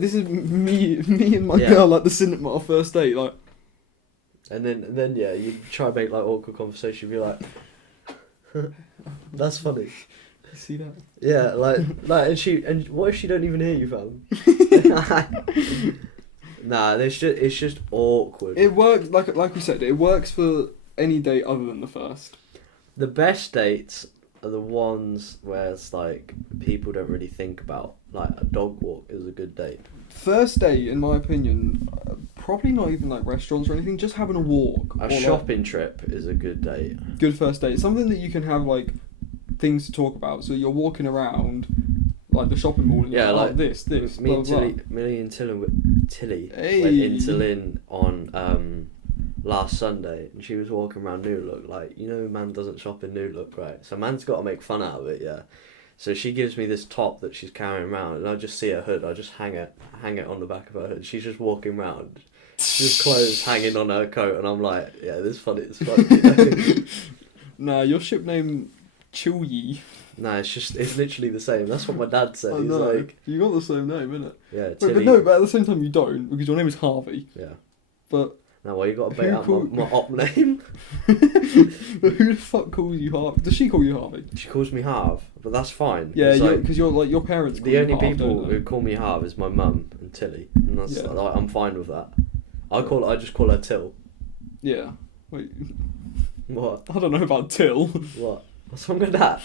this is me and my girl at the cinema first date, like. And then yeah, you try to make like awkward conversation. Be like, that's funny. You see that? Yeah, like, and what if she don't even hear you, fam? Nah, it's just awkward. It works like we said. It works for any date other than the first. The best dates are the ones where it's like people don't really think about. Like a dog walk is a good date. First date, in my opinion, probably not even like restaurants or anything. Just having a walk. A shopping trip is a good date. Good first date. Something that you can have like things to talk about. So you're walking around like the shopping mall. And yeah, like this. Me and Tilly Hey. went into Lynn on last Sunday, and she was walking around New Look. Like, you know, man doesn't shop in New Look, right? So man's got to make fun out of it, yeah. So she gives me this top that she's carrying around, and I just see her hood. I just hang it on the back of her hood. She's just walking around, just clothes hanging on her coat, and I'm like, yeah, this is funny. It's funny. You know? Nah, your ship name Chilley. Nah, it's literally the same. That's what my dad said. I He's know. like, You got the same name, innit? yeah, Wait, Tilly. but no, but at the same time you don't, because your name is Harvey. Yeah. But Now, why you got to bait Who out called- my op name? but who the fuck calls you Harvey? Does she call you Harvey? She calls me Harv, but that's fine. Yeah, It's like, because you're like your parents. Call the you only Harv, people don't they? who call me Harv is my mum and Tilly, and that's Yeah. like, I'm fine with that. I just call her Till. Yeah. Wait, What? I don't know about Till. What? What's wrong with that?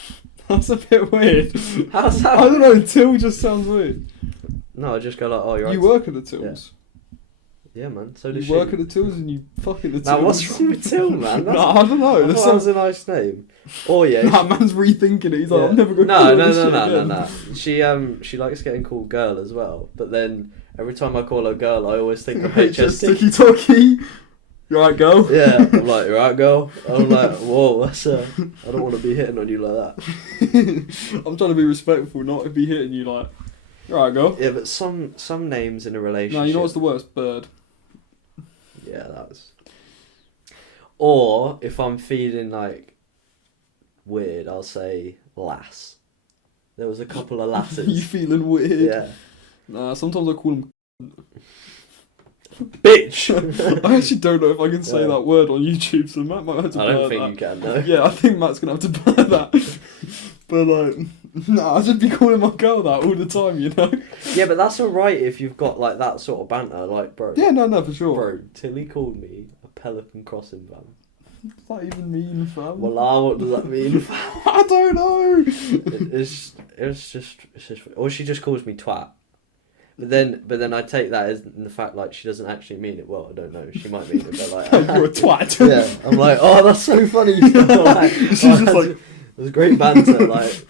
That's a bit weird. How's that? I don't know. Till just sounds weird. No, I just go like, oh, you're You right. work at the Tills. Yeah, man. So does You she. work at the Tills and you fuck at the Tills. Now, what's wrong with Till, man? No, I don't know. That That sounds a nice name. Oh yeah. Nah, man's rethinking it. He's like, Yeah. I'm never going to call No. this shit again. She likes getting called girl as well. But then every time I call her girl, I always think of HS HST. Ticky Tocky. You alright, girl? Yeah, I'm like, you right, girl? I'm like, whoa, that's I don't want to be hitting on you like that. I'm trying to be respectful, not be hitting you like, you alright, girl? Yeah, but some names in a relationship. No, you know what's the worst? Bird. Yeah, that was. Or if I'm feeling like weird, I'll say lass. There was a couple of You lasses. feeling weird? Yeah. Nah, sometimes I call them. Bitch! I actually don't know if I can say Yeah. that word on YouTube, so Matt might have to I blur don't think that. you can, though. Yeah, I think Matt's gonna have to blur that. But like, nah, I'll just be calling my girl that all the time, you know? Yeah, but that's alright if you've got like that sort of banter, like, bro. Yeah, no, for sure. Bro, Tilly called me a pelican crossing van. What does that even mean, fam? Wallah, what does that mean? I don't know. it's just, or she just calls me twat. But then I take that as in the fact like she doesn't actually mean it well. I don't know. She might mean it, but like You're a twat. yeah, I'm like, oh, that's so funny. Like, She's just like, it was great banter. Like,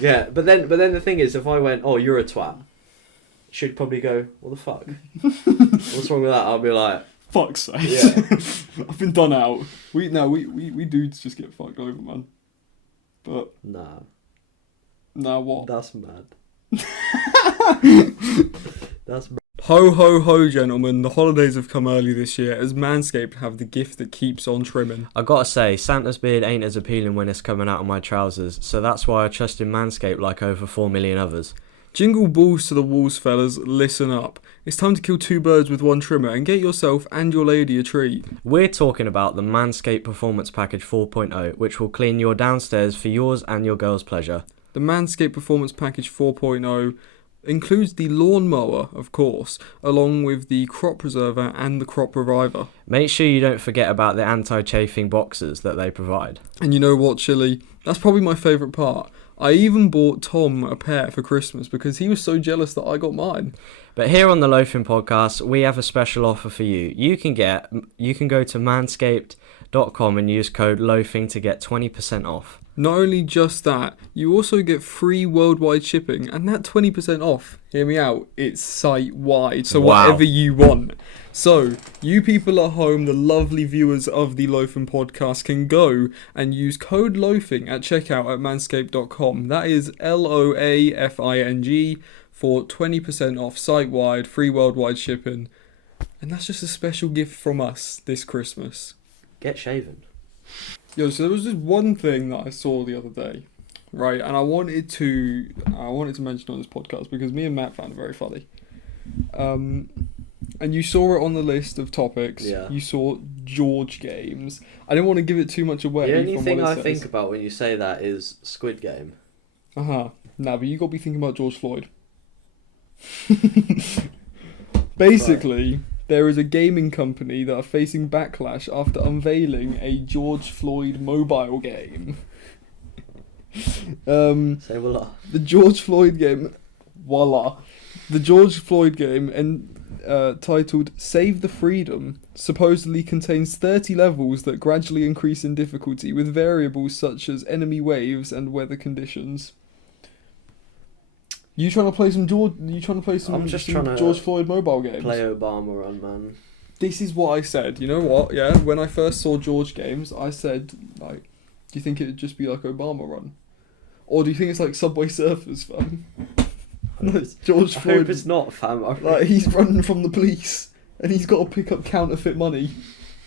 yeah, but then the thing is, if I went, oh, you're a twat, she'd probably go, what the fuck? What's wrong with that? I'll be like, fuck's sake. Yeah. I've been done out. We dudes just get fucked over, man. But nah, now what? that's mad. That's mad. Ho ho ho, gentlemen! The holidays have come early this year, as Manscaped have the gift that keeps on trimming. I gotta say, Santa's beard ain't as appealing when it's coming out of my trousers, so that's why I trust in Manscaped like over 4 million others. Jingle balls to the walls, fellas. Listen up. It's time to kill two birds with one trimmer and get yourself and your lady a treat. We're talking about the Manscaped Performance Package 4.0, which will clean your downstairs for yours and your girl's pleasure. The Manscaped Performance Package 4.0 includes the lawnmower, of course, along with the crop preserver and the crop reviver. Make sure you don't forget about the anti-chafing boxers that they provide. And you know what, Chilley? That's probably my favourite part. I even bought Tom a pair for Christmas because he was so jealous that I got mine. But here on the Loafing Podcast, we have a special offer for you. You can go to manscaped.com and use code LOAFING to get 20% off. Not only just that, you also get free worldwide shipping, and that 20% off, hear me out, it's site-wide, so Wow. whatever you want. So, you people at home, the lovely viewers of the Loafing Podcast, can go and use code LOAFING at checkout at manscaped.com. That is LOAFING for 20% off site-wide, free worldwide shipping. And that's just a special gift from us this Christmas. Get shaven. Yo, so there was this one thing that I saw the other day, right? And I wanted to mention on this podcast because me and Matt found it very funny. And you saw it on the list of topics. Yeah. You saw George games. I didn't want to give it too much away. The only from thing what I it says. think about when you say that is Squid Game. Nah, but you got to be thinking about George Floyd. Basically, there is a gaming company that are facing backlash after unveiling a George Floyd mobile game. Say voila. The George Floyd game, voila. The George Floyd game, titled Save the Freedom, supposedly contains 30 levels that gradually increase in difficulty with variables such as enemy waves and weather conditions. You trying to play some George? I'm just trying to George Floyd mobile games? Play Obama on, man. This is what I said. You know what? Yeah, when I first saw George games, I said, like, do you think it would just be like Obama run? Or do you think it's like Subway Surfers, fam? Like I George hope Floyd, it's not, fam. like he's running from the police and he's got to pick up counterfeit money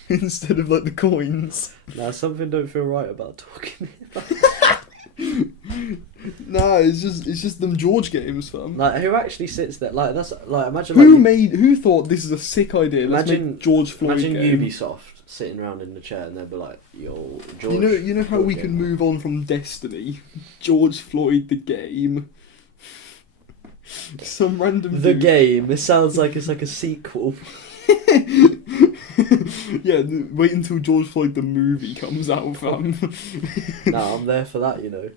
instead of like the coins. Nah, something don't feel right about talking about. Nah, it's just them George games, fam. Like, who actually sits there? Like, that's like, imagine Who thought this is a sick idea? Let's Imagine- make George Floyd imagine game. Ubisoft sitting around in the chair and they'd be like, "Yo, George." You know how George we game. can move on from Destiny? George Floyd the game. Some random The dude. game. It sounds like it's like a sequel. Yeah, wait until George Floyd the movie comes out, fam. Nah, I'm there for that, you know.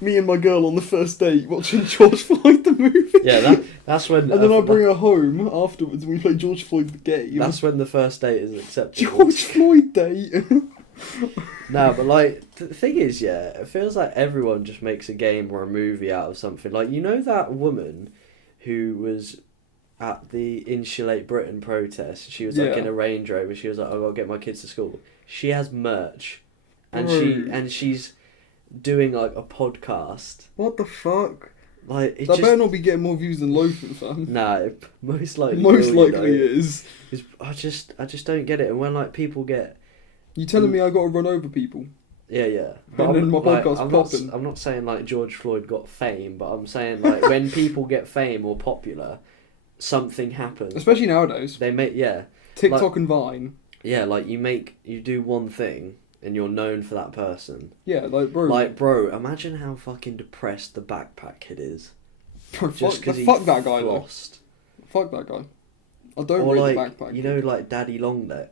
Me and my girl on the first date watching George Floyd the movie. Yeah, that's when. And then I bring her home afterwards and we play George Floyd the game. That's when the first date is acceptable. George Floyd date. No, but like the thing is, yeah, it feels like everyone just makes a game or a movie out of something. Like, you know that woman who was at the Insulate Britain protest. She was like Yeah. in a Range Rover. She was like, "I gotta get my kids to school." She has merch, and Bro. she's doing like a podcast. What the fuck? Like, it That just better not be getting more views than Loafing, fam. nah. It most likely Most will, you likely know. it is. 'Cause I just don't get it. And when like people get You telling me I gotta run over people? yeah. And then my podcast's I'm popping. I'm not saying like George Floyd got fame, but I'm saying like when people get fame or popular, something happens. Especially nowadays. They make TikTok and Vine. like you do one thing and you're known for that person. Yeah, like, bro. Like, bro, imagine how fucking depressed the backpack kid is. Bro, Just because he fuck that guy, though. lost. Fuck that guy. I don't Or rate like the backpack. you know, like Daddy Longneck.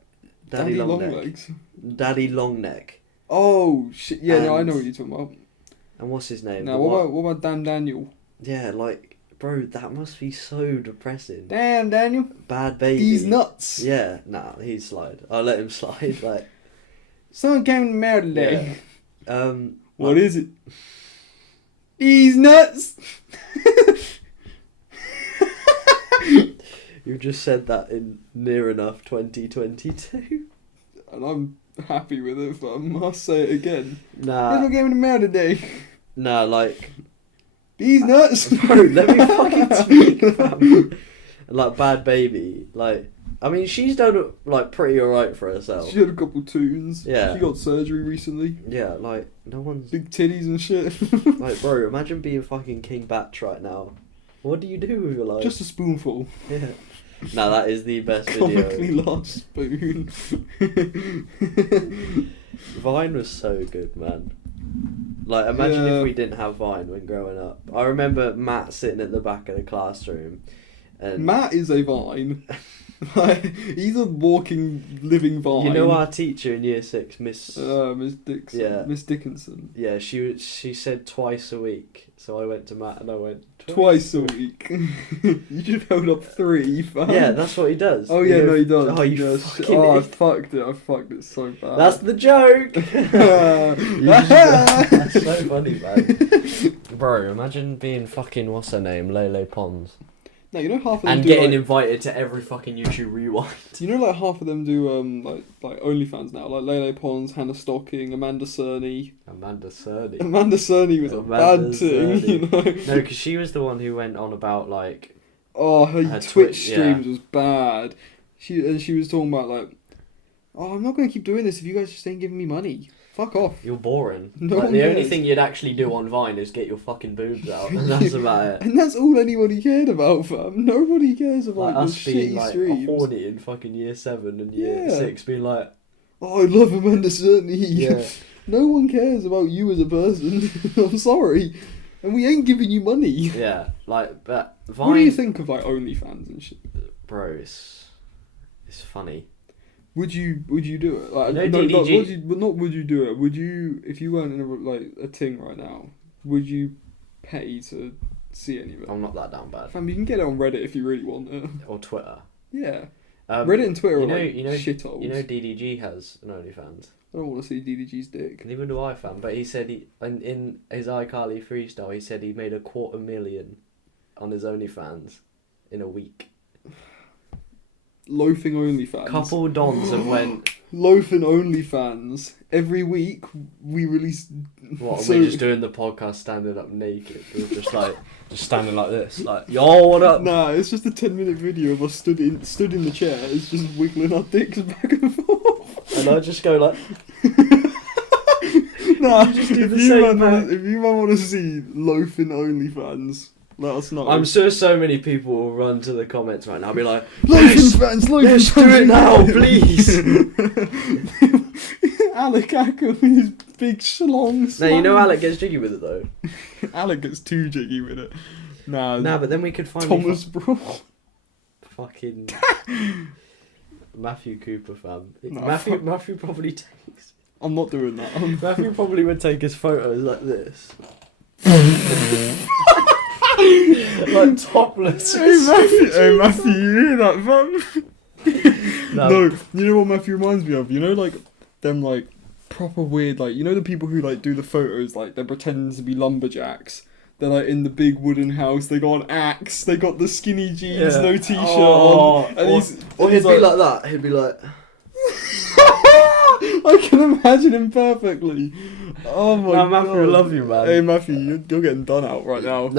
Daddy Longlegs. Daddy Longneck. Oh shit! Yeah, no, I And- know what you're talking about. And what's his name? Now, The what one- about Dan Daniel? Yeah, like, bro, that must be so depressing. Damn, Daniel. Bad baby. He's nuts. Yeah, nah, he'd slide. I'll let him slide. Like, Someone came to mail today. What like, is it? He's nuts. you just said that in near enough 2022. And I'm happy with it, but I must say it again. Nah, Someone came to mail today. nah, like, He's nuts. bro, let me fucking speak, fam. Like, Bad Baby, like, I mean, she's done like pretty alright for herself. She had a couple tunes. Yeah. She got surgery recently. Yeah, like, no one's Big titties and shit. like, bro, imagine being fucking King Batch right now. What do you do with your life? Just a spoonful. Yeah. No, that is the best video. Comically large spoon. Vine was so good, man. Like, imagine Yeah. if we didn't have Vine when growing up. I remember Matt sitting at the back of the classroom, and Matt is a vine. Like, he's a walking, living vine. you know our teacher in Year 6, Miss. Miss Dixon. Yeah. Miss Dickinson. Yeah, she said twice a week. So I went to Matt and I went Twice a week. You should have held up 3, fam. Yeah, that's what he does. Oh You yeah, know- no, he does. Oh, He you does. fucking Oh, I idiot. fucked it. I fucked it so bad. That's the joke. That's so funny, man. Bro, imagine being fucking what's her name, Lele Pons, No, you know half of them and do getting like, invited to every fucking YouTube rewind. you know, like half of them do like OnlyFans now, like Lele Pons, Hannah Stocking, Amanda Cerny. Amanda Cerny. Amanda Cerny was a Amanda bad thing, Cerny. you know. No, because she was the one who went on about like. Oh, her Her Twitch Twitch, streams was bad. She was talking about like, oh, I'm not gonna keep doing this if you guys just ain't giving me money. Fuck off. You're boring. No Like, one the only cares. thing you'd actually do on Vine is get your fucking boobs out, and that's about it. And that's all anybody cared about, fam. Nobody cares about Like your us being shitty like streams. horny in fucking Year 7 and Year Yeah. 6, being like, Oh, I love Amanda Cerny. yeah. No one cares about you as a person. I'm sorry. And we ain't giving you money. Yeah, like, but Vine, What do you think of like OnlyFans and shit? bro, it's funny. Would you do it? Like, No, no, not, DDG. would you do it? Would you, if you weren't in a thing right now, would you pay to see any of it? I'm not that down bad. Fam, you can get it on Reddit if you really want it. Or Twitter. Yeah. Um, Reddit and Twitter you are know, like you know, shitholes. you know, DDG has an OnlyFans. I don't want to see DDG's dick. Neither do I, fam. But he said in his iCarly freestyle, he said he made $250,000 on his OnlyFans in a week. Loafing OnlyFans. Couple dons have went. Loafing OnlyFans. Every week we release. What, are we just doing the podcast standing up naked? We're just like, just standing like this, like, yo, what up? Nah, it's just a 10-minute video of us stood in the chair. It's just wiggling our dicks back and forth. And I just go like. Nah, You just do if the you same man want to see Loafing OnlyFans, let us know. I'm sure so many people will run to the comments right now and be like, Loafing fans, let's do it now, please. Alec Acker with his big schlong. Now, you know Alec gets jiggy with it though. Alec gets too jiggy with it. Nah, But then we could find Thomas Bro. fucking Matthew Cooper, fam. No, Matthew probably takes. I'm not doing that. Matthew probably would take his photos like this. Like topless. Hey Matthew, you hear that, fam? No, you know what Matthew reminds me of? You know, like, them, like, proper weird, like, you know the people who, like, do the photos, like, they're pretending to be lumberjacks. They're, like, in the big wooden house, they got an axe, they got the skinny jeans, no t-shirt on. And he'd be like that, he'd be like... I can imagine him perfectly. Oh my god. Matthew, I love you, man. Hey Matthew, you're getting done out right now.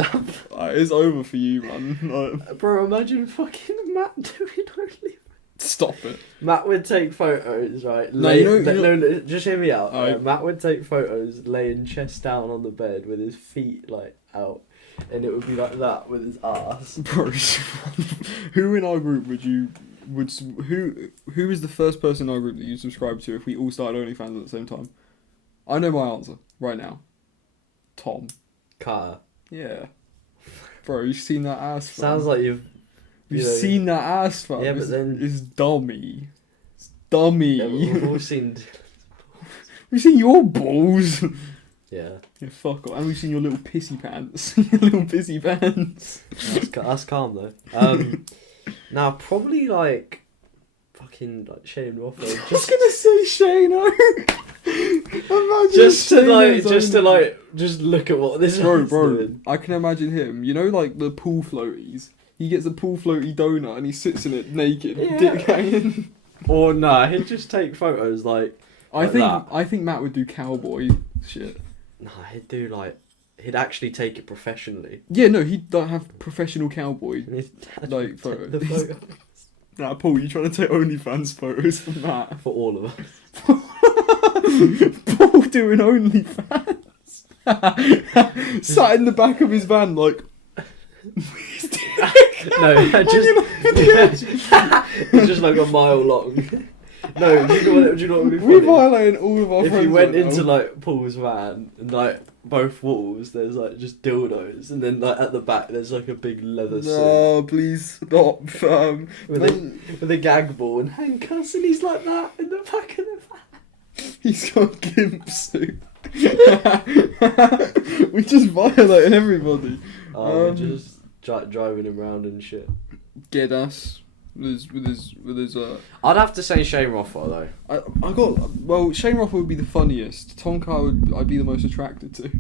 It's over for you, man. Bro, imagine fucking Matt doing only... Stop it. Matt would take photos, right? No, just hear me out. Right. Matt would take photos laying chest down on the bed with his feet, like, out. And it would be like that with his ass. Bro, who in our group who is the first person in our group that you subscribe to if we all started OnlyFans at the same time? I know my answer right now. Tom. Carter. Yeah. Bro, you've seen that ass, fam. Sounds like you've seen that ass, fam. Yeah, but then... It's dummy. It's dummy. Yeah, we've all seen... We've seen your balls. Yeah. Yeah, fuck off. And we've seen your little pissy pants. Your little pissy pants. That's calm, though. Now, probably, like... Fucking, like, Shane Rothwell. I was gonna say Shane-O. Imagine just look at what this bro, man's doing. I can imagine him. You know, like the pool floaties. He gets a pool floaty donut and he sits in it naked, dick hanging. Or nah, he'd just take photos like. I think Matt would do cowboy shit. Nah, he'd actually take it professionally. Yeah, no, he'd have professional cowboy like photos. The photos. Nah, Paul, you trying to take OnlyFans photos from Matt? For all of us. Paul doing OnlyFans. Sat in the back of his van like. No, it's just like a mile long. No, do you know what would be funny? We're violating all of our friends. If you went into like Paul's van and like both walls, there's like just dildos, and then like at the back there's like a big leather suit. No, please stop. With a gag ball and handcuffs, and he's like that in the back of the van. He's got a gimp suit. We're just violating everybody. We're just driving him around and shit. Get us. With his I'd have to say Shane Rothwell though. Shane Rothwell would be the funniest. Tom Carr I'd be the most attracted to.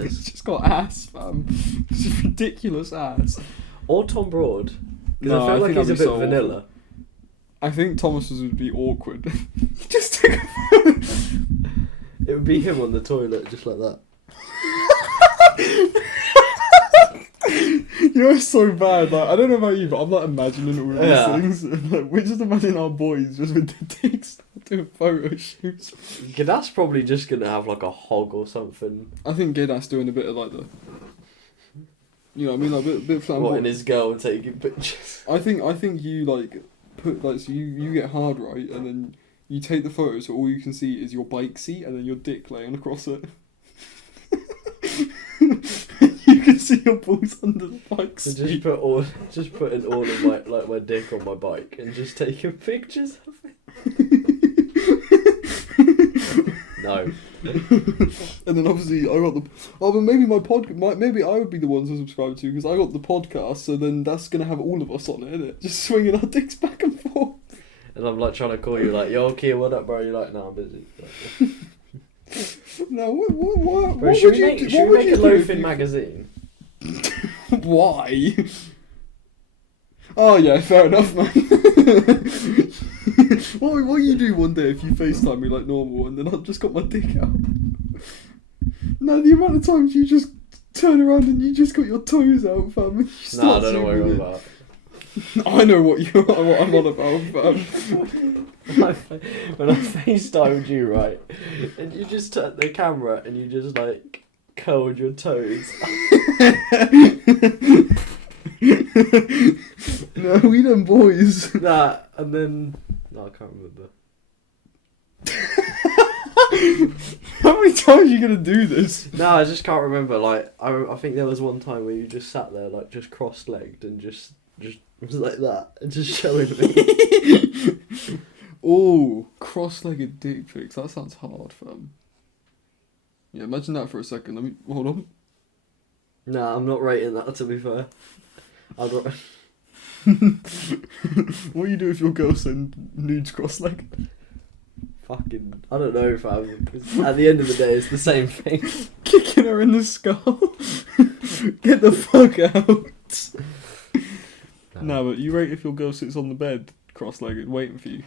He's just got ass, fam. It's just ridiculous ass. Or Tom Broad. Because No, I feel like he's a bit so vanilla. Awful. I think Thomas's would be awkward. Just take a It would be him on the toilet just like that. You know, it's so bad. Like, I don't know about you, but I'm like imagining all of these things. Like, we're just imagining our boys just with the dicks doing photo shoots. Gadda's probably just gonna have like a hog or something. I think Geddas doing a bit of like the, you know what I mean, like a bit flamboyant. What, in his girl taking pictures? I think you like put like so you get hard right, and then you take the photo so all you can see is your bike seat and then your dick laying across it. You can see your balls under the bike So seat. just putting all of my dick on my bike and just taking pictures of it. No. And then obviously I got the. Oh, but maybe maybe I would be the one to subscribe to because I got the podcast. So then that's gonna have all of us on it, isn't it? Just swinging our dicks back and forth. And I'm like trying to call you like, yo, Kian, what up, bro? You're like, no, I'm busy. No, what Bro, would should you we do? make a Loafing magazine? Why? Oh yeah, fair enough, man. What you do one day if you FaceTime me like normal and then I've just got my dick out? No, the amount of times you just turn around and you just got your toes out, fam. And you Nah, I start don't know what you're on zooming about. in. I know what I'm on about, fam. When I FaceTimed you, right, and you just turned the camera and you just like curled your toes. No, we done boys. Nah, and then no, I can't remember. How many times are you gonna do this? No, I just can't remember. Like, I think there was one time where you just sat there, like, just cross-legged and just was like that, and just showing me. Oh, cross-legged dick pics. That sounds hard, fam. Yeah, imagine that for a second. Let me hold on. Nah, I'm not rating that. To be fair, I'd. What do you do if your girl sends nudes cross-legged? Fucking, I don't know, fam. 'Cause at the end of the day, it's the same thing. Kicking her in the skull. Get the fuck out. No, but you rate if your girl sits on the bed cross-legged waiting for you.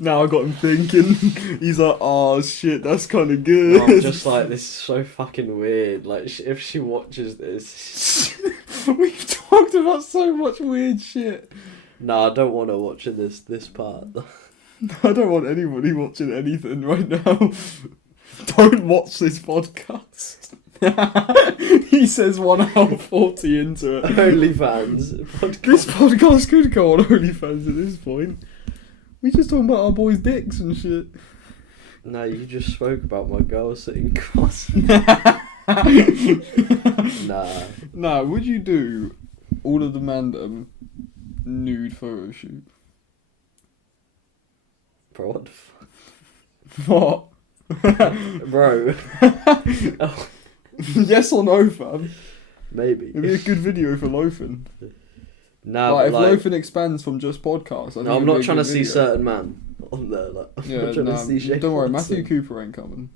Now I got him thinking. He's like, oh shit, that's kind of good. I'm just like, this is so fucking weird. Like, if she watches this. We've talked about so much weird shit. Nah, I don't want to watch this part. I don't want anybody watching anything right now. Don't watch this podcast. He says 1 hour 40 into it. OnlyFans podcast. This podcast could go on OnlyFans at this point. We just talking about our boys' dicks and shit. No, you just spoke about my girl sitting cross. Nah. Nah, would you do all of the mandem nude photo shoot? Bro, what the fuck? What? Bro. Oh, Yes or no, fam? maybe. It'd be a good video for loafing. No, Like, if but like, loafing expands from just podcasts, I think no, I'm it'd be not a trying to good see video. certain man on there. Like, I'm Yeah, not trying to see Shane don't worry, Watson. Matthew Cooper ain't coming.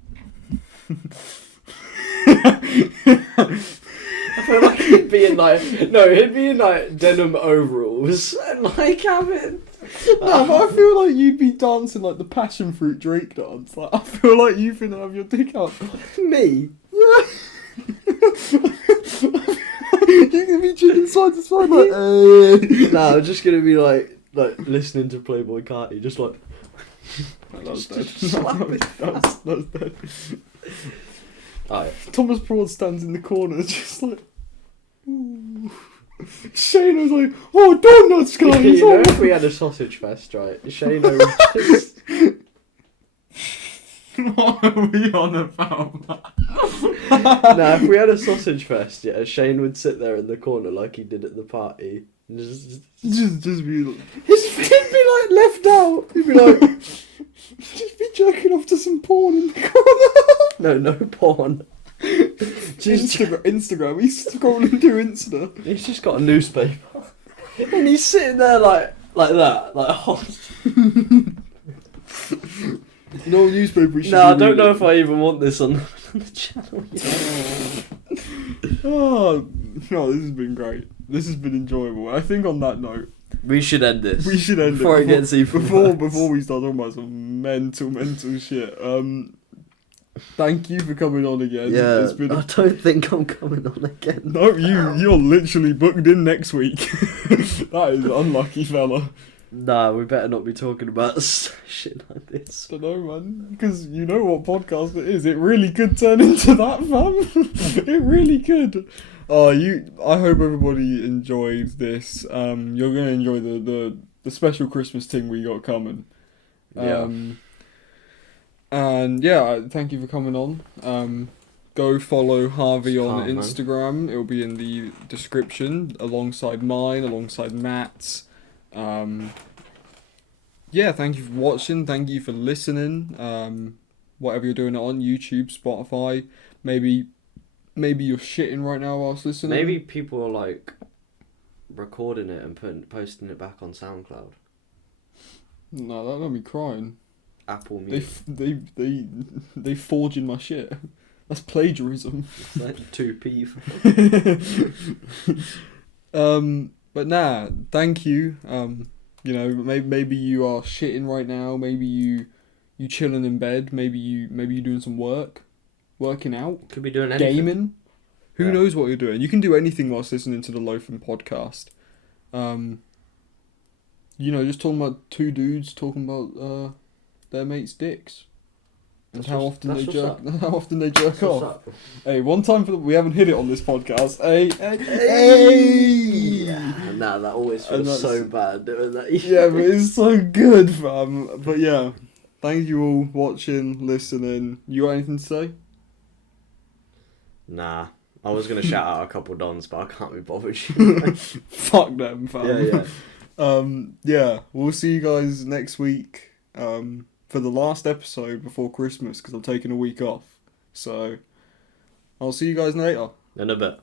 I feel like he'd be in like he'd be in like denim overalls and like having. No, but I feel like you'd be dancing like the passion fruit Drake dance. Like, I feel like you finna have your dick out. Me? Yeah. You're gonna be chicken side to side like, hey. Nah, I'm just gonna be like listening to Playboy Carti, just like. That's dead. Just slap it. That's dead. Alright. Thomas Broad stands in the corner just like, ooh. Shane was like, oh, donuts, guys. You know, if we had a sausage fest, right? Shane would just. What are we on about? Nah, if we had a sausage fest, yeah, Shane would sit there in the corner like he did at the party. And just be like, he'd be like left out. He'd be like, just be jerking off to some porn in the corner. no porn. Just Instagram. He's scrolling through Insta. He's just got a newspaper. And he's sitting there like that, like hot. No newspaper. We should No, I be don't reading. know if I even want this on the channel yet. Oh, no, this has been great. This has been enjoyable. I think on that note, We should end this. we should end before it it gets even before worse. we start talking about some mental shit. Thank you for coming on again. Yeah, It's been I don't think I'm coming on again. No, you're literally booked in next week. That is unlucky, fella. Nah, we better not be talking about shit like this. Don't know, man, because you know what podcast it is. It really could turn into that, fam. It really could. I hope everybody enjoyed this. You're gonna enjoy the special Christmas thing we got coming. Yeah. And yeah, thank you for coming on. Go follow Harvey on Calm, man. Instagram. It'll be in the description alongside mine, alongside Matt's. Yeah, thank you for watching. Thank you for listening. Whatever you're doing it on YouTube, Spotify, maybe you're shitting right now whilst listening. Maybe people are like recording it and posting it back on SoundCloud. No, that'll be crying. Apple Music. They forging my shit. That's plagiarism. It's like 2p. But nah, thank you. You know, maybe you are shitting right now. Maybe you chilling in bed. Maybe you doing some working out, Could be doing anything. gaming. Who knows what you're doing? You can do anything whilst listening to the Loafing Podcast. You know, just talking about two dudes talking about their mates' dicks and how often they jerk off. Hey, one time we haven't hit it on this podcast. Hey. Nah, that always feels so bad doing that. Yeah, but it's so good, fam. But yeah, thank you all watching, listening. You got anything to say? Nah. I was going to shout out a couple dons, but I can't be bothered. Fuck them, fam. Yeah. Yeah, we'll see you guys next week for the last episode before Christmas, because I'm taking a week off. So, I'll see you guys later. In a bit.